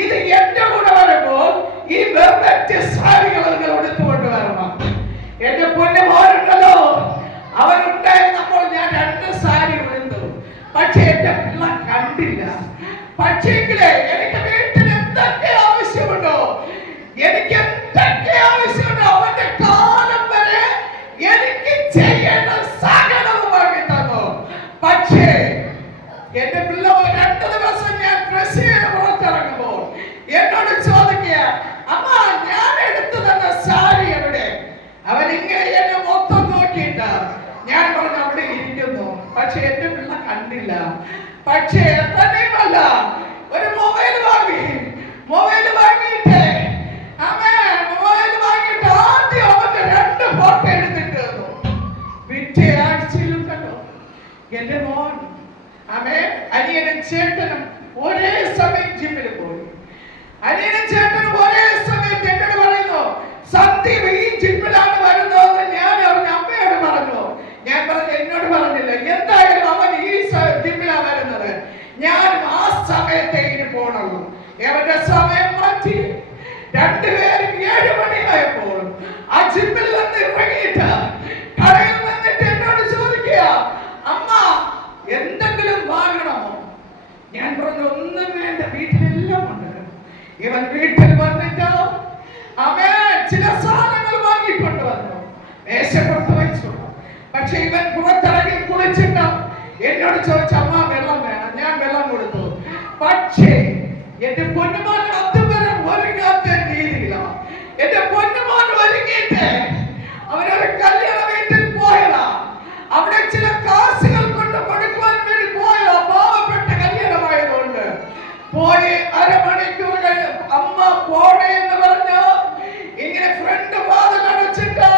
ഇത് എന്റെ കൂടെ വരുമ്പോൾ ഈ വെറുതെ സാരികൾ നിങ്ങൾ എടുത്തുകൊണ്ട് വരണം. എന്റെ പൊന്നു മോനുണ്ടല്ലോ, അവനുണ്ടായിരുന്നപ്പോൾ ഞാൻ 2 സാരി എടുത്തു. പക്ഷെ എന്റെ പിള്ള കണ്ടില്ല. പക്ഷേങ്കിലേ എനിക്ക് വീട്ടിൽ എന്തൊക്കെ ആവശ്യമുണ്ടോ, എനിക്ക് എന്തൊക്കെ ആവശ്യമുണ്ടോ, അവന്റെ കാലം വരെ എനിക്ക് ചെയ്യേണ്ട സകലവും വാങ്ങി തന്നു. പക്ഷേ എന്റെ പിള്ള 2 ദിവസം ഞാൻ ഡ്രസ് ചെയ്ത് പുറത്തിറങ്ങുമ്പോൾ എന്നോട് ചോദിക്കുക, അമ്മ ഞാൻ എടുത്തു തന്ന സാരി എവിടെ? അവൻ ഇങ്ങനെ എന്നെ മൊത്തം നോക്കിയിട്ട് ഞാൻ പറഞ്ഞു, അവിടെ ഇരിക്കുന്നു. പക്ഷെ എന്റെ പിള്ള കണ്ടില്ല. പക്ഷേ തന്നെയുമല്ല, ഒരു മൊബൈൽ വാങ്ങി. മൊബൈൽ വാങ്ങിയിട്ട് ആദ്യം അവന്റെ 2 ഫോട്ടോ എടുത്തിട്ട് തന്നു. പിറ്റേ ആഴ്ചയിലും കണ്ടോ എന്റെ മോൻ അനിയനും ചേട്ടനും ഒരേ സമയം ജിമ്മിൽ പോയി. അനിയനും ചേട്ടനും ഒരേ സമയത്ത് എന്നോട് പറയുന്നു, സന്ദീപ് ഈ ജിമ്മിലാണ് വരുന്നതെന്ന് ഞാൻ അറിഞ്ഞ അമ്മയോട് പറഞ്ഞു. ഞാൻ പറഞ്ഞു, എന്നോട് പറഞ്ഞില്ല. എന്തായാലും അവൻ ഈ ജിമ്മിലാണ് വരുന്നത്. മേശപ്പുറത്ത് വെച്ചു. പക്ഷെ ഇവൻ പുറത്തിറങ്ങി കുളിച്ചിട്ട് എന്നോട് ചോദിച്ചു, അമ്മ വെള്ളം വേണം. ഞാൻ വെള്ളം കൊടുത്തു. പക്ഷേ എന്റെ പൊന്നുമോൻ അതുവരെ ഒരുങ്ങാത്ത രീതിയിലാണ്. എന്റെ പൊന്നുമോൻ ഒരുങ്ങിയിട്ട് അവരൊരു കല്യാണ വീട്ടിൽ പോയതാ. അവിടെ ചില കാശുകൾ കൊണ്ട് കൊടുക്കുവാൻ വേണ്ടി പോയതാ. പാവപ്പെട്ട കല്യാണമായതുകൊണ്ട് പോയി അരമണിക്കൂർ അമ്മ പോണേ എന്ന് പറഞ്ഞു ഇങ്ങനെ ഫ്രണ്ട് വാതിൽ അടച്ചിട്ട്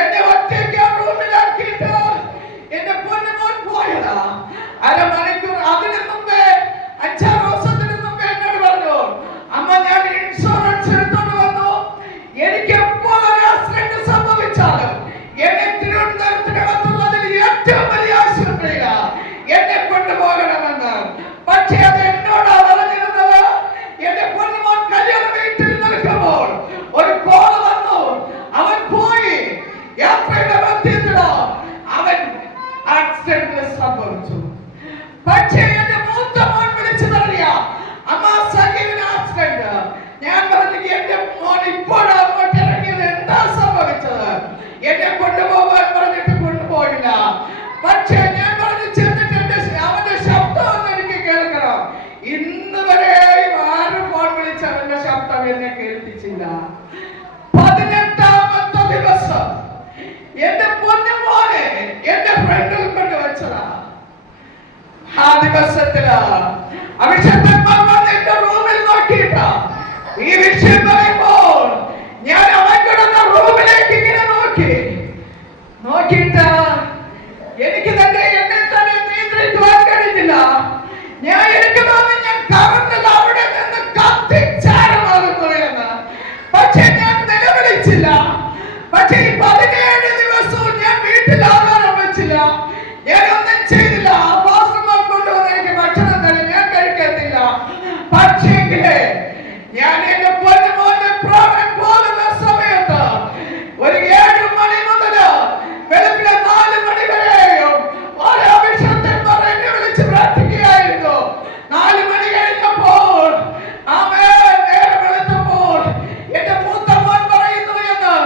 എന്നെ ഒറ്റയ്ക്ക് റൂമിലാക്കിയിട്ട് എന്റെ പൊന്നുമോൻ പോയതാ. അരമണിക്കൂർ അതിനു മുമ്പേ 5-6 ദിവസത്തിന് മുമ്പേ എന്നോട് പറഞ്ഞു, അമ്മ ഞാൻ ഇൻഷുറൻസ് എടുത്തോണ്ട് വന്നു. എനിക്ക് എപ്പോൾ ഒരു ആക്സിഡന്റ് സംഭവിച്ചാലും എന്നെ തിരുവനന്തപുരത്തിനകത്തുള്ളതിൽ ഏറ്റവും വലിയ ആശുപത്രിയില എന്നെ കൊണ്ടുപോകണമെന്ന്. പക്ഷേ അത് എന്നോടാ പറഞ്ഞിരുന്നത്. എന്റെ പൊന്നുമോൻ കല്യാണ വീട്ടിൽ നിൽക്കുമ്പോൾ ഒരു കോൾ വന്നു. അവൻ പോയി യാത്രയുടെ മധ്യത്തിലോ അവൻ ആക്സിഡന്റ് സംഭവിച്ചു. പക്ഷേ എന്റെ മൂത്ത മോൻ വിളിച്ചതറിയാം, അമ്മ സജീവൻ ആക്സിഡന്റ്. ഞാൻ പറഞ്ഞു, എന്റെ മോൻ ഇപ്പോഴാ അങ്ങോട്ട് ഇറങ്ങിയത്, എന്താ സംഭവിച്ചത്? എന്നെ കൊണ്ടുപോകാൻ പറഞ്ഞിട്ട് കൊണ്ടുപോയില്ല. പക്ഷേ ഞാൻ പറഞ്ഞു ചെന്നിട്ട് അവന്റെ ശബ്ദം എനിക്ക് കേൾക്കണം. ഇന്ന് വരെയും ആരും ഫോൺ വിളിച്ച് അവന്റെ ശബ്ദം എന്നെ കേൾപ്പിച്ചില്ല. 18ാമത്തെ ദിവസം എന്റെ പൊന്നുമോനെ എന്റെ ഫ്രണ്ടിൽ കൊണ്ടുവച്ചതാ. ആ ദിവസത്തില് അഭിഷേകന്മാർ വന്ന് എന്റെ റൂമിൽ നോക്കിയിട്ടാ ഈ വിഷയം പറയുമ്പോൾ ഞാൻ അവൻ കിടന്ന റൂമിലേക്ക് ഇങ്ങനെ നോക്കിയിട്ട് എനിക്ക് തന്നെ എന്നെ തന്നെ നിയന്ത്രിക്കുവാൻ കഴിഞ്ഞില്ല. എനിക്ക് തോന്നി ഞാൻ കറണ്ടിൽ അവിടെ നിന്ന് കത്തിച്ചാരമാകുന്നു എന്ന്. പക്ഷെ ഞാൻ നിലവിളിച്ചില്ല. പക്ഷെ ഈ 17 ദിവസവും ഞാൻ വീട്ടിൽ ആഹാരം വെച്ചില്ല. ഞാൻ ഒന്നും ചെയ്തില്ല. പാസ്റ്റർമാർ കൊണ്ടുവന്ന് എനിക്ക് ഭക്ഷണം തരും, ഞാൻ കഴിക്കത്തില്ല. പക്ഷേങ്കിലേ ഞാൻ എന്റെ പൊന്നുമോന്റെ പ്രാണൻ പോകുന്ന സമയത്ത് ഒരു 7 മണി മുതൽ വെളുപ്പിലെ 4 മണി വരെയും ഓരോ അഭിഷേകന്മാർ എന്നെ വിളിച്ച് പ്രാർത്ഥിക്കുകയായിരുന്നു. 4 മണി കഴിഞ്ഞപ്പോൾ നേരെ വെളുത്തപ്പോൾ എന്റെ മൂത്ത മോൻ പറയുന്നു എന്ന്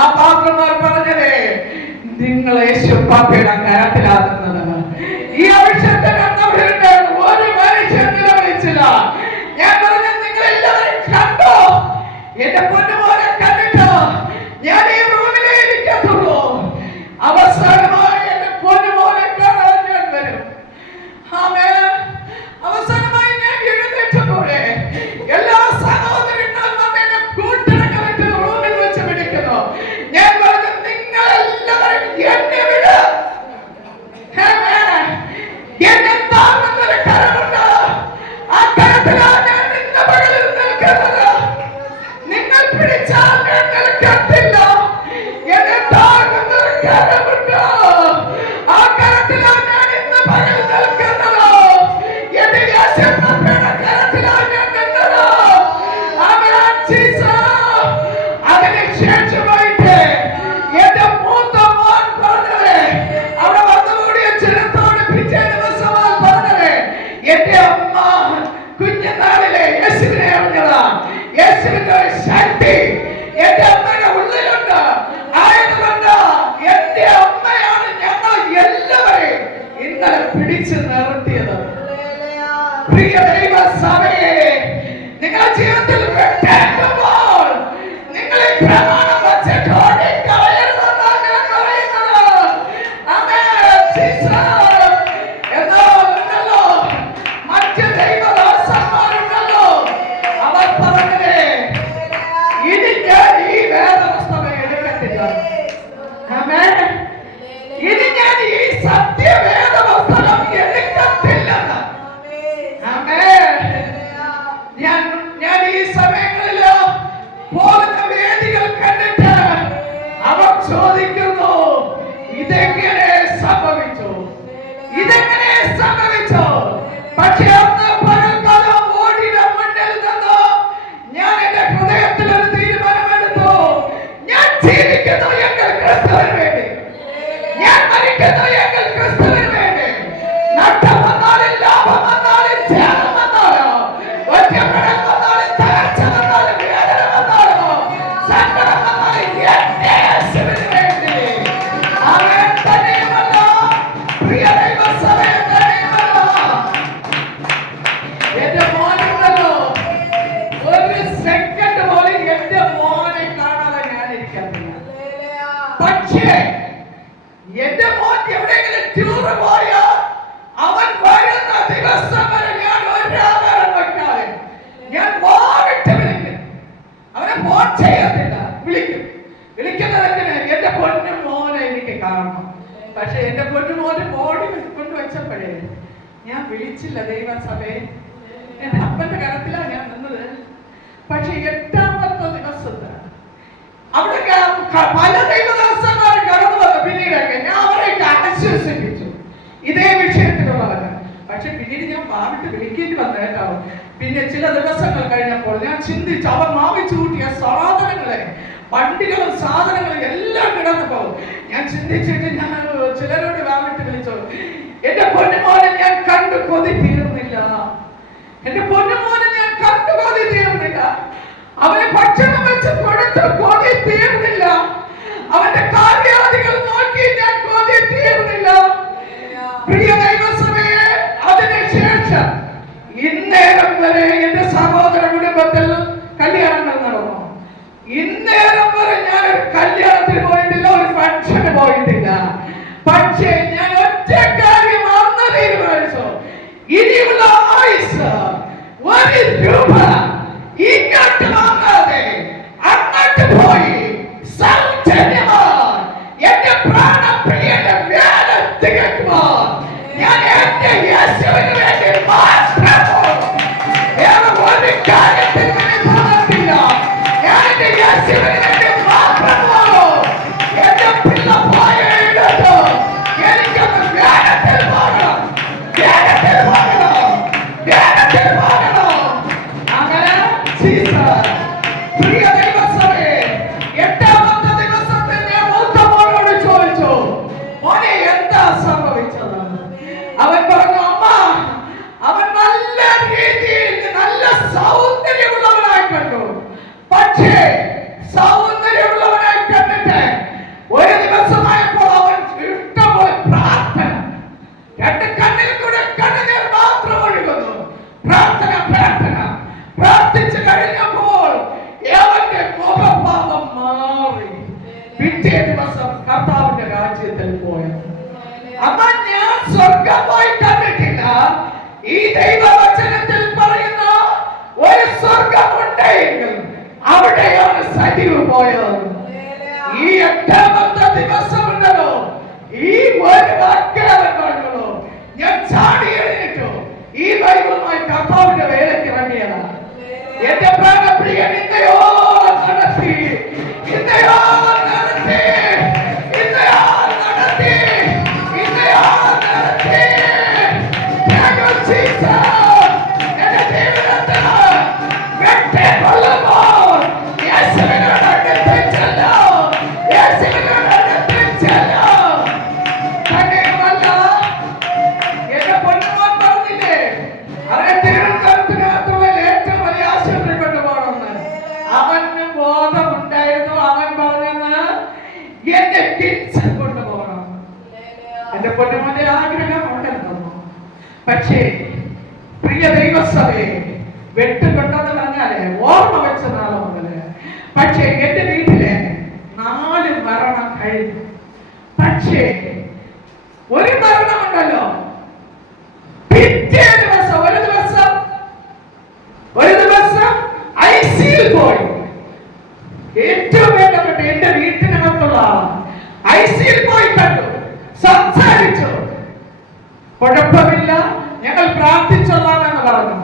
ആ പാത്രമാർ പറഞ്ഞത് നിങ്ങൾ യേശു പാപ്പയുടെ കരത്തിലാകുന്നത്. ഈ ആവശ്യത്തിന് ഒരു മനുഷ്യൻ നിലവിളിച്ചില്ല. ഞാൻ പറഞ്ഞു നിങ്ങൾ എല്ലാവരും കണ്ടോ? എന്റെ പൊന്നുമോനെ കണ്ടിട്ടോ? ഞാൻ ഈ റൂമിലേ ഇരിക്കത്തുള്ളൂ. അവസാനമായി എന്റെ പൊന്നുമോനെ കാണാൻ ഞാൻ വരും. ആമേൻ. അവസാനമായി ഞാൻ എഴുന്നേറ്റപ്പോഴേ എല്ലാ സഹോദരങ്ങളും വന്ന് എന്നെ കൂട്ടിടക്കലിട്ട് റൂമിൽ വെച്ച് പിടിക്കുന്നു. ഞാൻ പറഞ്ഞു നിങ്ങൾ എല്ലാവരും എന്നെ വിട്. ആമേൻ. എന്നെ താങ്ങുന്നൊരു കരമുണ്ട്. ആ കരത്തിലാണ് ഞാൻ ഇന്ന് പകലിൽ നിൽക്കുന്നത്. നിങ്ങൾ പിടിച്ചാൽ ഞാൻ നിൽക്കത്തില്ല. എന്നെ താങ്ങുന്നൊരു കരമുണ്ട്. ആ കരത്തിലാണ് ഞാൻ ഇന്ന് പകൽ നിൽക്കുന്നത്. എന്റെ യേശുവിന്റെ കരത്തിലാണ് ഞാൻ നിന്നത്. ആമേൻ. ജീസസ്. അതിനുശേഷമായിട്ട് എന്റെ മൂത്ത മോൻ പറഞ്ഞത്, അവിടെ വന്നുകൂടിയ ജനത്തോട് പിറ്റേ ദിവസം പറഞ്ഞത്, എന്റെ അമ്മ കുഞ്ഞുനാളിലെ യേശുവിനെ അറിഞ്ഞതാ. യേശുവിന്റെ ഒരു ശക്തി എന്റെ അമ്മയുടെ ഉള്ളിലുണ്ട്. ആയതുകൊണ്ട് എന്റെ അമ്മയാണ് ഞങ്ങൾ എല്ലാവരെയും ഇന്നലെ പിടിച്ചു നിർത്തിയത്. പ്രിയ ദൈവസഭയെ, നിങ്ങളുടെ ജീവിതത്തിൽ വെട്ടേക്കുമ്പോൾ നിങ്ങൾ ഈ പ്രമാണം വച്ചിട്ട് ഓടിക്കളയരുതെന്നാണ് ഞാൻ പറയുന്നത്. ആമേൻ. ജീസസ്. എന്നോ ഉണ്ടല്ലോ മറ്റ് ദൈവദാസന്മാരുണ്ടല്ലോ, അവർ പറഞ്ഞത് ഇനി ഞാൻ ഈ വേദപുസ്തകം എടുക്കത്തില്ല. ആമേൻ. ഇനി ഞാൻ ഈ സത്യവേദപുസ്തകം എടുക്കത്തില്ലെന്ന്. ആമേൻ. ഞാൻ ഈ സമയങ്ങളില് പോകുന്ന വേദികൾ കണ്ടിട്ട് അവർ ചോദിക്കുന്നു, ഇതെങ്ങനെ സംഭവിച്ചു? ഇതെങ്ങനെ സംഭവിച്ചു? പക്ഷേ അന്ന് പകൽക്കാലം ഓടിയുടെ മുന്നിൽ നിന്ന് ഞാൻ എന്റെ ഹൃദയത്തിൽ ഒരു തീരുമാനമെടുത്തു. ഞാൻ ജീവിക്കുന്നു എങ്കിൽ ക്രിസ്തുവിന് വേണ്ടി, ഞാൻ മരിക്കുന്നു എങ്കിൽ ക്രിസ്തുവിന് വേണ്ടി. നഷ്ടം വന്നാലും ലാഭം വന്നാലും ത്യാഗം വന്നാലോ, ഒറ്റപ്പെടൽ വന്നാലും തകർച്ച വന്നാലും വേദന വന്നാലോ സങ്കടം വന്നാലും എന്റെ യേശുവിന് വേണ്ടി. ആമേൻ. തന്നെയുമല്ല പ്രിയ ദൈവസഭയെ, തന്നെയുമല്ല എന്റെ മോനുണ്ടല്ലോ, ഒരു സെക്കൻഡ് പോലും എന്റെ മോനെ കാണാതെ ഞാൻ ഇരിക്കത്തില്ല. പക്ഷേ എന്റെ മോൻ എവിടെയെങ്കിലും ടൂറ് പോയാൽ അവൻ വരുന്ന ദിവസം വരെ ഞാൻ ഒരാധാരം വെക്കാതെ ഞാൻ വാവിട്ട് വിളിക്കും. അവനെ ഫോൺ ചെയ്യത്തില്ല, വിളിക്കും. വിളിക്കുന്നതിന് എന്റെ പൊന്നു മോനെ എനിക്ക് കാണണം. പക്ഷെ എന്റെ പൊന്നു മോന് ബോഡി കൊണ്ടുവച്ചപ്പോഴേ ഞാൻ വിളിച്ചില്ല. ദൈവസഭയെ, എന്റെ അപ്പന്റെ കരത്തിലാണ് ഞാൻ നിന്നത്. പക്ഷെ 8ാമത്തെ ദിവസത്ത് അവിടെ പല ദൈവദാസന്മാരും കടന്നു വന്നു. പിന്നീടൊക്കെ ഞാൻ അവരെയൊക്കെ ആശ്വസിപ്പിച്ചു ഇതേ വിഷയത്തിലുള്ളവര്. പക്ഷെ പിന്നീട് ഞാൻ വാവിട്ട് വിളിക്കേണ്ടി വന്നു കേട്ടോ. പിന്നെ ചില ദിവസങ്ങൾ കഴിഞ്ഞപ്പോൾ ഞാൻ ചിന്തിച്ചു, അവർ വാങ്ങിച്ചു കൂട്ടിയ സാധനങ്ങളെ, വണ്ടികളും സാധനങ്ങളും എല്ലാം കിടന്നു പോകും. ഞാൻ ചിന്തിച്ചിട്ട് ഞാൻ ചിലരോട് വാവിട്ട് വിളിച്ചു, എന്റെ പൊന്നുമോനെ ഞാൻ കണ്ടു കൊതി തീർന്നില്ല. എന്റെ പൊന്നുമോനെ ഞാൻ കണ്ടു കൊതി തീർന്നില്ല. അവന് ഭക്ഷണം വെച്ച് കൊടുത്ത് കൊതി തീർന്നില്ല. അവന്റെ കാര്യാദികൾ നോക്കി ഞാൻ കൊതി തീർന്നില്ല. പ്രിയ ദൈവസഭയെ, അതിനുശേഷം ഇന്നേരം വരെ എന്റെ സഹോദര കുടുംബത്തിൽ കല്യാണങ്ങൾ നടന്നു. ഇന്നേരം വരെ ഞാൻ ഒരു കല്യാണത്തിന് പോയിട്ടില്ല, ഒരു ഫംഗ്ഷന് പോയിട്ടില്ല. പക്ഷേ ഞാൻ ഒറ്റ കാര്യം അന്ന് തീരുമാനിച്ചു, ഇനിയുള്ള ആയുസ് ഒരു രൂപ ഇങ്ങോട്ട് വാങ്ങാതെ അങ്ങോട്ട് പോയി സൗജന്യമായി എന്റെ പ്രാണപ്രിയന്റെ വേല തികക്കുവാൻ ഞാൻ എന്റെ യേശുവിന് വേണ്ടി മാത്രം വേറെ ഒരു കാര്യത്തിന് വേണ്ടി തോന്നത്തില്ല. ഞാൻ എന്റെ യേശുവിന് വേണ്ടി മാത്രം എന്റെ പിള്ള പോയ ഇടത്ത് എനിക്കൊന്ന് വേഗത്തിൽ പോകണം, വേഗത്തിൽ പോകണം, വേഗത്തിൽ പോകണം. അങ്ങനെ ജീസസ്. പ്രിയ ദൈവസഭയെ, 8ാമത്തെ ദിവസത്തിൽ ഞാൻ മൂത്ത മോനോട് ചോദിച്ചു, മോനെ എന്താ സംഭവിച്ചത്? അവൻ പറഞ്ഞു, അമ്മ പിറ്റേ ദിവസം കർത്താവിന്റെ രാജ്യത്തിൽ പോയത്. അന്ന് ഞാൻ സ്വർഗം പോയി കണ്ടിട്ടില്ല. ഈ ദൈവവചനത്തിൽ പറയുന്ന ഒരു സ്വർഗമുണ്ടെങ്കിൽ അവിടെയാണ് സജീവ് പോയത്. ഈ 8ാമത്തെ ദിവസമുണ്ടല്ലോ, ഈ ഒരു വാക്യം പറഞ്ഞല്ലോ, ഞാൻ ചാടി എഴുന്നേറ്റു. ഈ ബൈബിളുമായി കർത്താവിന്റെ വേലയ്ക്ക് ഇറങ്ങിയതാണ്. എന്റെ പ്രാണപ്രിയൻ ഇന്നയോ നടത്തി, ഇന്നയോ നടത്തി, ഇന്നയോ നടത്തി, ഇന്നയോ നടത്തി. എന്റെ ജീവിതത്തിൽ വെട്ടിക്കൊള്ളുമ്പോൾ യേശുവിനോട് അടുപ്പിച്ചല്ലോ, യേശുവിനോട് അടുപ്പിച്ചല്ലോ. തന്നെയുമല്ല, എന്റെ പൊന്നുമോൻ പറഞ്ഞില്ലേ, അവരെ തിരുവനന്തപുരത്തിനകത്തുള്ള ഏറ്റവും വലിയ ആശുപത്രി കൊണ്ടുപോകണമെന്ന്. അവന് ബോധമുണ്ടായിരുന്നു. അവൻ പറഞ്ഞെന്ന് എന്റെ കിഡ്സ് കൊണ്ടുപോകണം. എന്റെ പൊന്നുമോന്റെ ആഗ്രഹം ഉണ്ടായിരുന്നു. പക്ഷേ പ്രിയ ദൈവസഭയെ, വെട്ടുകൊണ്ടെന്ന് പറഞ്ഞാലേ ഓർമ്മ വെച്ച നാളെ മുതല്. പക്ഷേ എന്റെ വീട്ടിലെ 4 മരണം കഴിഞ്ഞു. പക്ഷേ ഒരു മരണമുണ്ടല്ലോ, പിറ്റേ ദിവസം ഒരു ദിവസം ഐസിയിൽ പോയി. ഏറ്റവും വേണ്ടപ്പെട്ട എന്റെ വീട്ടിനകത്തുള്ള ഐസിയിൽ പോയി കണ്ടു, സംസാരിച്ചു. കുഴപ്പമില്ല, ഞങ്ങൾ പ്രാർത്ഥിച്ചോളാമെന്ന് പറഞ്ഞു.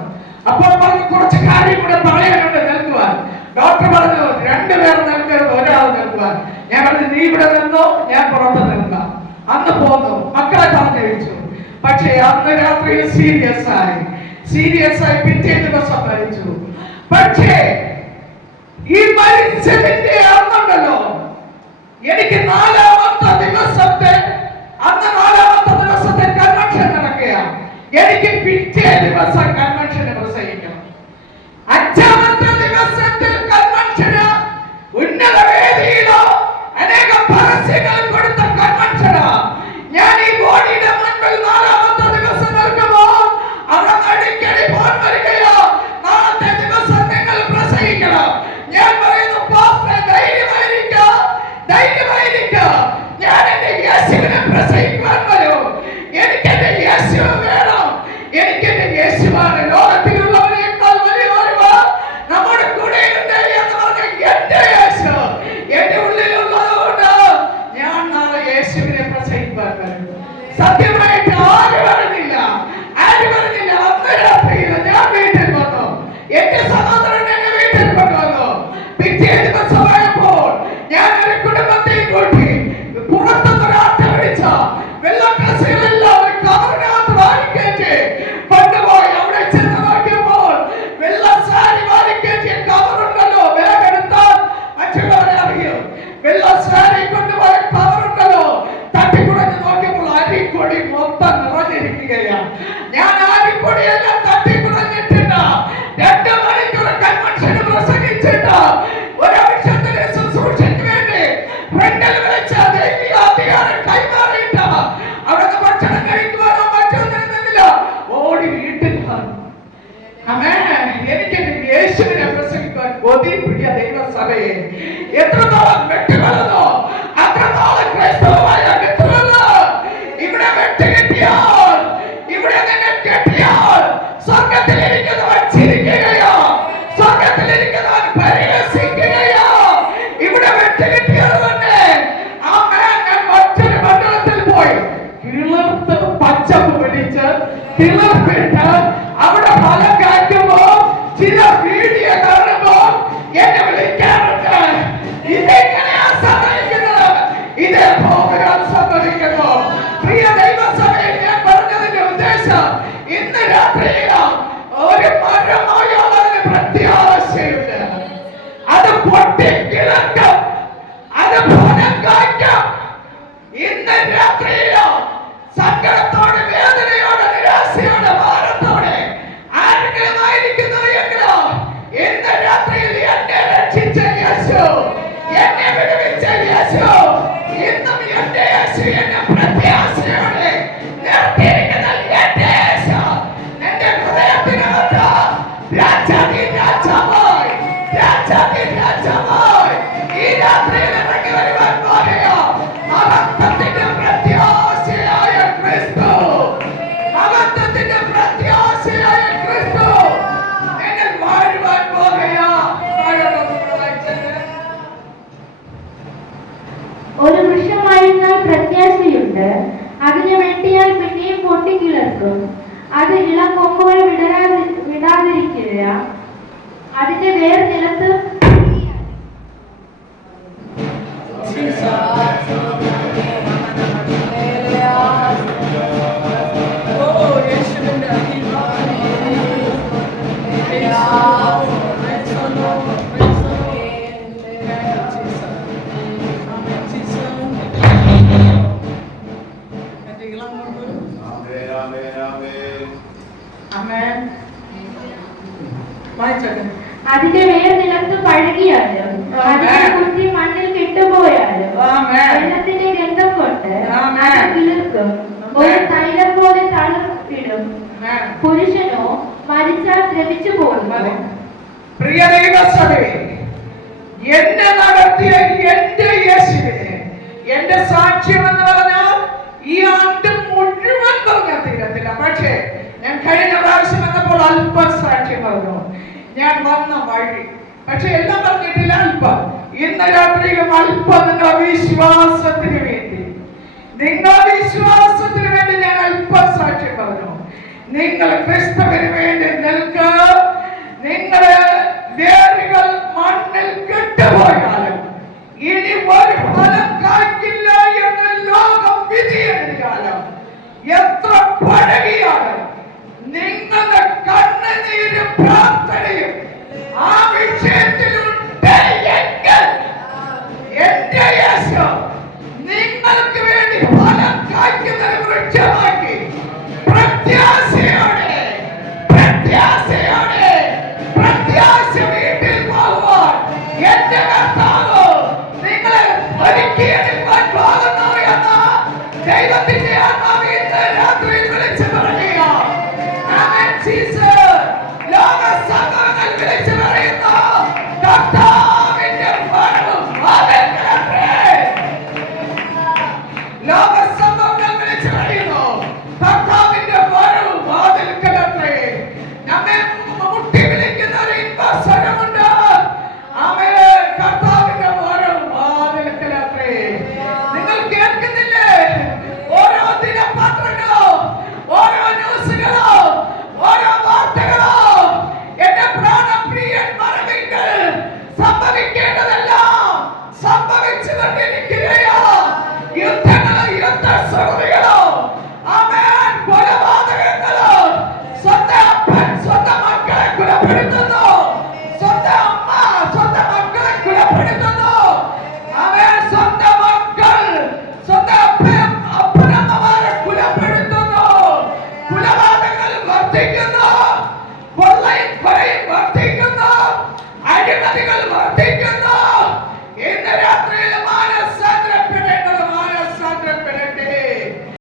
അപ്പോൾ പറഞ്ഞു കുറച്ച് കാര്യം കൂടെ പറയാനുണ്ട് നിൽക്കുവാൻ. ഡോക്ടർ പറഞ്ഞു 2 പേർ നിൽക്കരുത്, ഒരാൾ നിൽക്കുവാൻ. ഞാൻ പറഞ്ഞു നീ ഇവിടെ നിന്നോ, ഞാൻ പുറത്ത് നിൽക്കാം. അന്ന് പോന്നു, മക്കളെ പറഞ്ഞയച്ചു. പക്ഷേ അന്ന് രാത്രി സീരിയസ് ആയി പിറ്റേ ദിവസം മരിച്ചു. പക്ഷേ ഈ മരിച്ചതിന്റെ അന്നുണ്ടല്ലോ, എനിക്ക് 4ാമത്തെ ദിവസത്തെ കൺവെൻഷൻ നടക്കുക. എനിക്ക് പിറ്റേ ദിവസം കൺവെൻഷന് പ്രസംഗിക്കണം. 5ാമത്തെ ദിവസത്തിൽ കൺവെൻഷന് ഉന്നത വേദിയിലോ അനേകം പരസ്യങ്ങൾ കൊടുത്ത കൺവെൻഷന് ഞാൻ ഈ ബോഡിയുടെ മുൻപിൽ 4ാമത്തെ ദിവസം നിൽക്കുമ്പോൾ അവർ അടിക്കടി ഫോൺ വരികയോ, നാളത്തെ ദിവസം നിങ്ങൾ പ്രസംഗിക്കണം. ഞാൻ പറയുന്നു, പാസ്റ്ററെ ധൈര്യമായിരിക്കുക, ഞാൻ എന്റെ യേശുവിനെ പ്രസംഗിക്കാൻ വരും. എനിക്ക് എന്റെ യേശു വേണം. എനിക്ക് എന്റെ യേശുവാണ് ലോകത്തിലുള്ളവരെക്കാൾ വലിയ അറിവ് നമ്മുടെ കൂടെ ഉണ്ട് എന്ന് പറഞ്ഞ എന്റെ യേശു എന്റെ ഉള്ളിലുള്ളതുകൊണ്ട് ഞാൻ നാളെ യേശുവിനെ പ്രസംഗിക്കാൻ വരും. സത്യമായിട്ട് ആരും അറിഞ്ഞില്ല. അന്ന് രാത്രിയിൽ ഞാൻ വീട്ടിൽ വന്നു. എന്റെ സഹോദരൻ എന്നെ വീട്ടിൽ കൊണ്ടുവന്നു. പിറ്റേ ദിവസമായപ്പോൾ ഞാൻ ഒരു കുടുംബത്തെയും കൂട്ടി പുറത്തൊരാട്ട വിളിച്ച വെള്ളക്കസകളെല്ലാം കവറിനകത്ത് വാരിക്കയറ്റി കൊണ്ടുപോയി. അവിടെ ചെന്ന് നോക്കിയപ്പോൾ വെള്ളസാരി വാരിക്കയറ്റിയ കവറുണ്ടല്ലോ, വിലക്കെടുത്താൽ മറ്റുള്ളവരെ അറിയും. വെള്ളസാരി കൊണ്ടുപോയ കവറുണ്ടല്ലോ, തട്ടിക്കുടഞ്ഞ് നോക്കിയപ്പോൾ അരിപ്പൊടി മൊത്തം നിറഞ്ഞിരിക്കുകയാണ്. ഞാൻ അരിപ്പൊടിയെല്ലാം തട്ടിക്കുടഞ്ഞിട്ടില്ല. 2 മണിക്കൂർ കൺവെൻഷന് പ്രസംഗിച്ചിട്ട് ഒരാഴ്ചത്തിന് ശുശ്രൂഷയ്ക്ക് വേണ്ടി ഫ്രണ്ടിൽ വിളിച്ച ദൈവിക അധികാരം കൈമാറിയിട്ട് അവിടെ ഭക്ഷണം കഴിക്കുവാനോ മറ്റൊന്നും നിന്നില്ല, ഓടി വീട്ടിൽ വന്നു. എനിക്ക് യേശുവിനെ പ്രസംഗിക്കാൻ കൊതി. പ്രിയ ദൈവസഭയെ, എത്രത്തോളം വെട്ടുകളോ അത്രത്തോളം ക്രൈസ്തവമായ മിത്രമല്ല. ഇവിടെ വെട്ടുകിട്ടിയാൽ, ഇവിടെ നിന്നെ കെട്ടിയാൽ സ്വർഗത്തിലിരിക്കുന്നവൻ ചിരിക്കുകയോ, സ്വർഗത്തിലിരിക്കുന്നവൻ പരിഹസിക്കുകയോ. ഇവിടെ വെട്ടുകിട്ടിയത് തന്നെ ഞാൻ മറ്റൊരു മണ്ഡലത്തിൽ പോയി കിളിർത്ത് പച്ചപ്പ് പിടിച്ച് കിളിർപ്പിട്ട് അവിടെ ഫലം കായ്ക്കുമ്പോ ചില വീഡിയോ കാണുമ്പോ എന്നെ വിളിക്കാറുണ്ട്. ഇതെങ്ങനെയാ സംഭവിക്കുന്നത്? ഇതേ ഭോഗങ്ങൾ സംഭവിക്കുന്നു. പ്രിയ ദൈവസഭയെ, ഞാൻ പറഞ്ഞതിന്റെ ഉദ്ദേശം ഇന്ന് രാത്രിയിലോ ഒരു മരമായോളതിന് പ്രത്യാശയുണ്ട്. അത് പൊട്ടിക്കിളക്കും, അത് ഫലം കായ്ക്കും. ഇന്ന് രാത്രിയിലോ സങ്കടത്തോടെ, വേദനയോടെ, നിരാശയോടെ, ഭാരത്തോടെ ആരെങ്കിലും ആയിരിക്കുന്നു എങ്കിലോ ഇന്ന് രാത്രിയിൽ എന്നെ രക്ഷിച്ച യേശു, എന്നെ വിടുവിച്ച യേശു, ഇന്നും എന്റെ യേശു എന്നെ പ്രത്യാശയോടെ നിർത്തിയിരിക്കുന്ന എന്റെ യേശു എന്റെ ഹൃദയത്തിനകത്ത് രാജാവായി ഈ രാത്രിയിൽ ഇറങ്ങി വരുവാൻ ഒരു വൃക്ഷമായിരുന്നാൽ പ്രത്യാശയുണ്ട്. അതിനെ വെട്ടിയാൽ പിന്നെയും പൊട്ടിക്കിളർക്കും. അത് ഇളം കൊമ്പുകൾ വിടാതിരിക്കില്ല. അതിന്റെ വേർ നിലത്ത് അതിന്റെ വേർ നിലത്ത് പഴകിയാലും അതിന്റെ കുറ്റി മണ്ണിൽ കെട്ടുപോയാലും വെള്ളത്തിന്റെ ഗന്ധം കൊണ്ട് അത് കിളിർക്കും. ഒരു തൈലം പോലെ തളർത്തിടും. പുരുഷനോ മരിച്ചാൽ ദ്രവിച്ചു പോകുന്നു. പ്രിയ ദൈവസഭേ, എന്നെ നടത്തിയ എന്റെ യേശുവിനെ, എന്റെ സാക്ഷ്യം എന്ന് പറഞ്ഞാൽ ഈ ആണ്ട് മുഴുവൻ പറഞ്ഞാൽ തീരത്തില്ല. പക്ഷേ ഞാൻ കഴിഞ്ഞ പ്രാവശ്യം വന്നപ്പോൾ അല്പം സാക്ഷ്യം പറഞ്ഞു, ഞാൻ വന്ന വഴി. പക്ഷെ എല്ലാം പറഞ്ഞിട്ടില്ല, അല്പം. ഇന്ന് രാത്രിയിലും അല്പം നിങ്ങളുടെ വിശ്വാസത്തിന് വേണ്ടി ഞാൻ അല്പം സാക്ഷ്യം പറഞ്ഞു. നിങ്ങൾ ക്രിസ്തുവിന് വേണ്ടി നിൽക്കുക. നിങ്ങളുടെ വേരുകൾ മണ്ണിൽ കെട്ടുപോയാലും ഇനി ഒരു ഫലം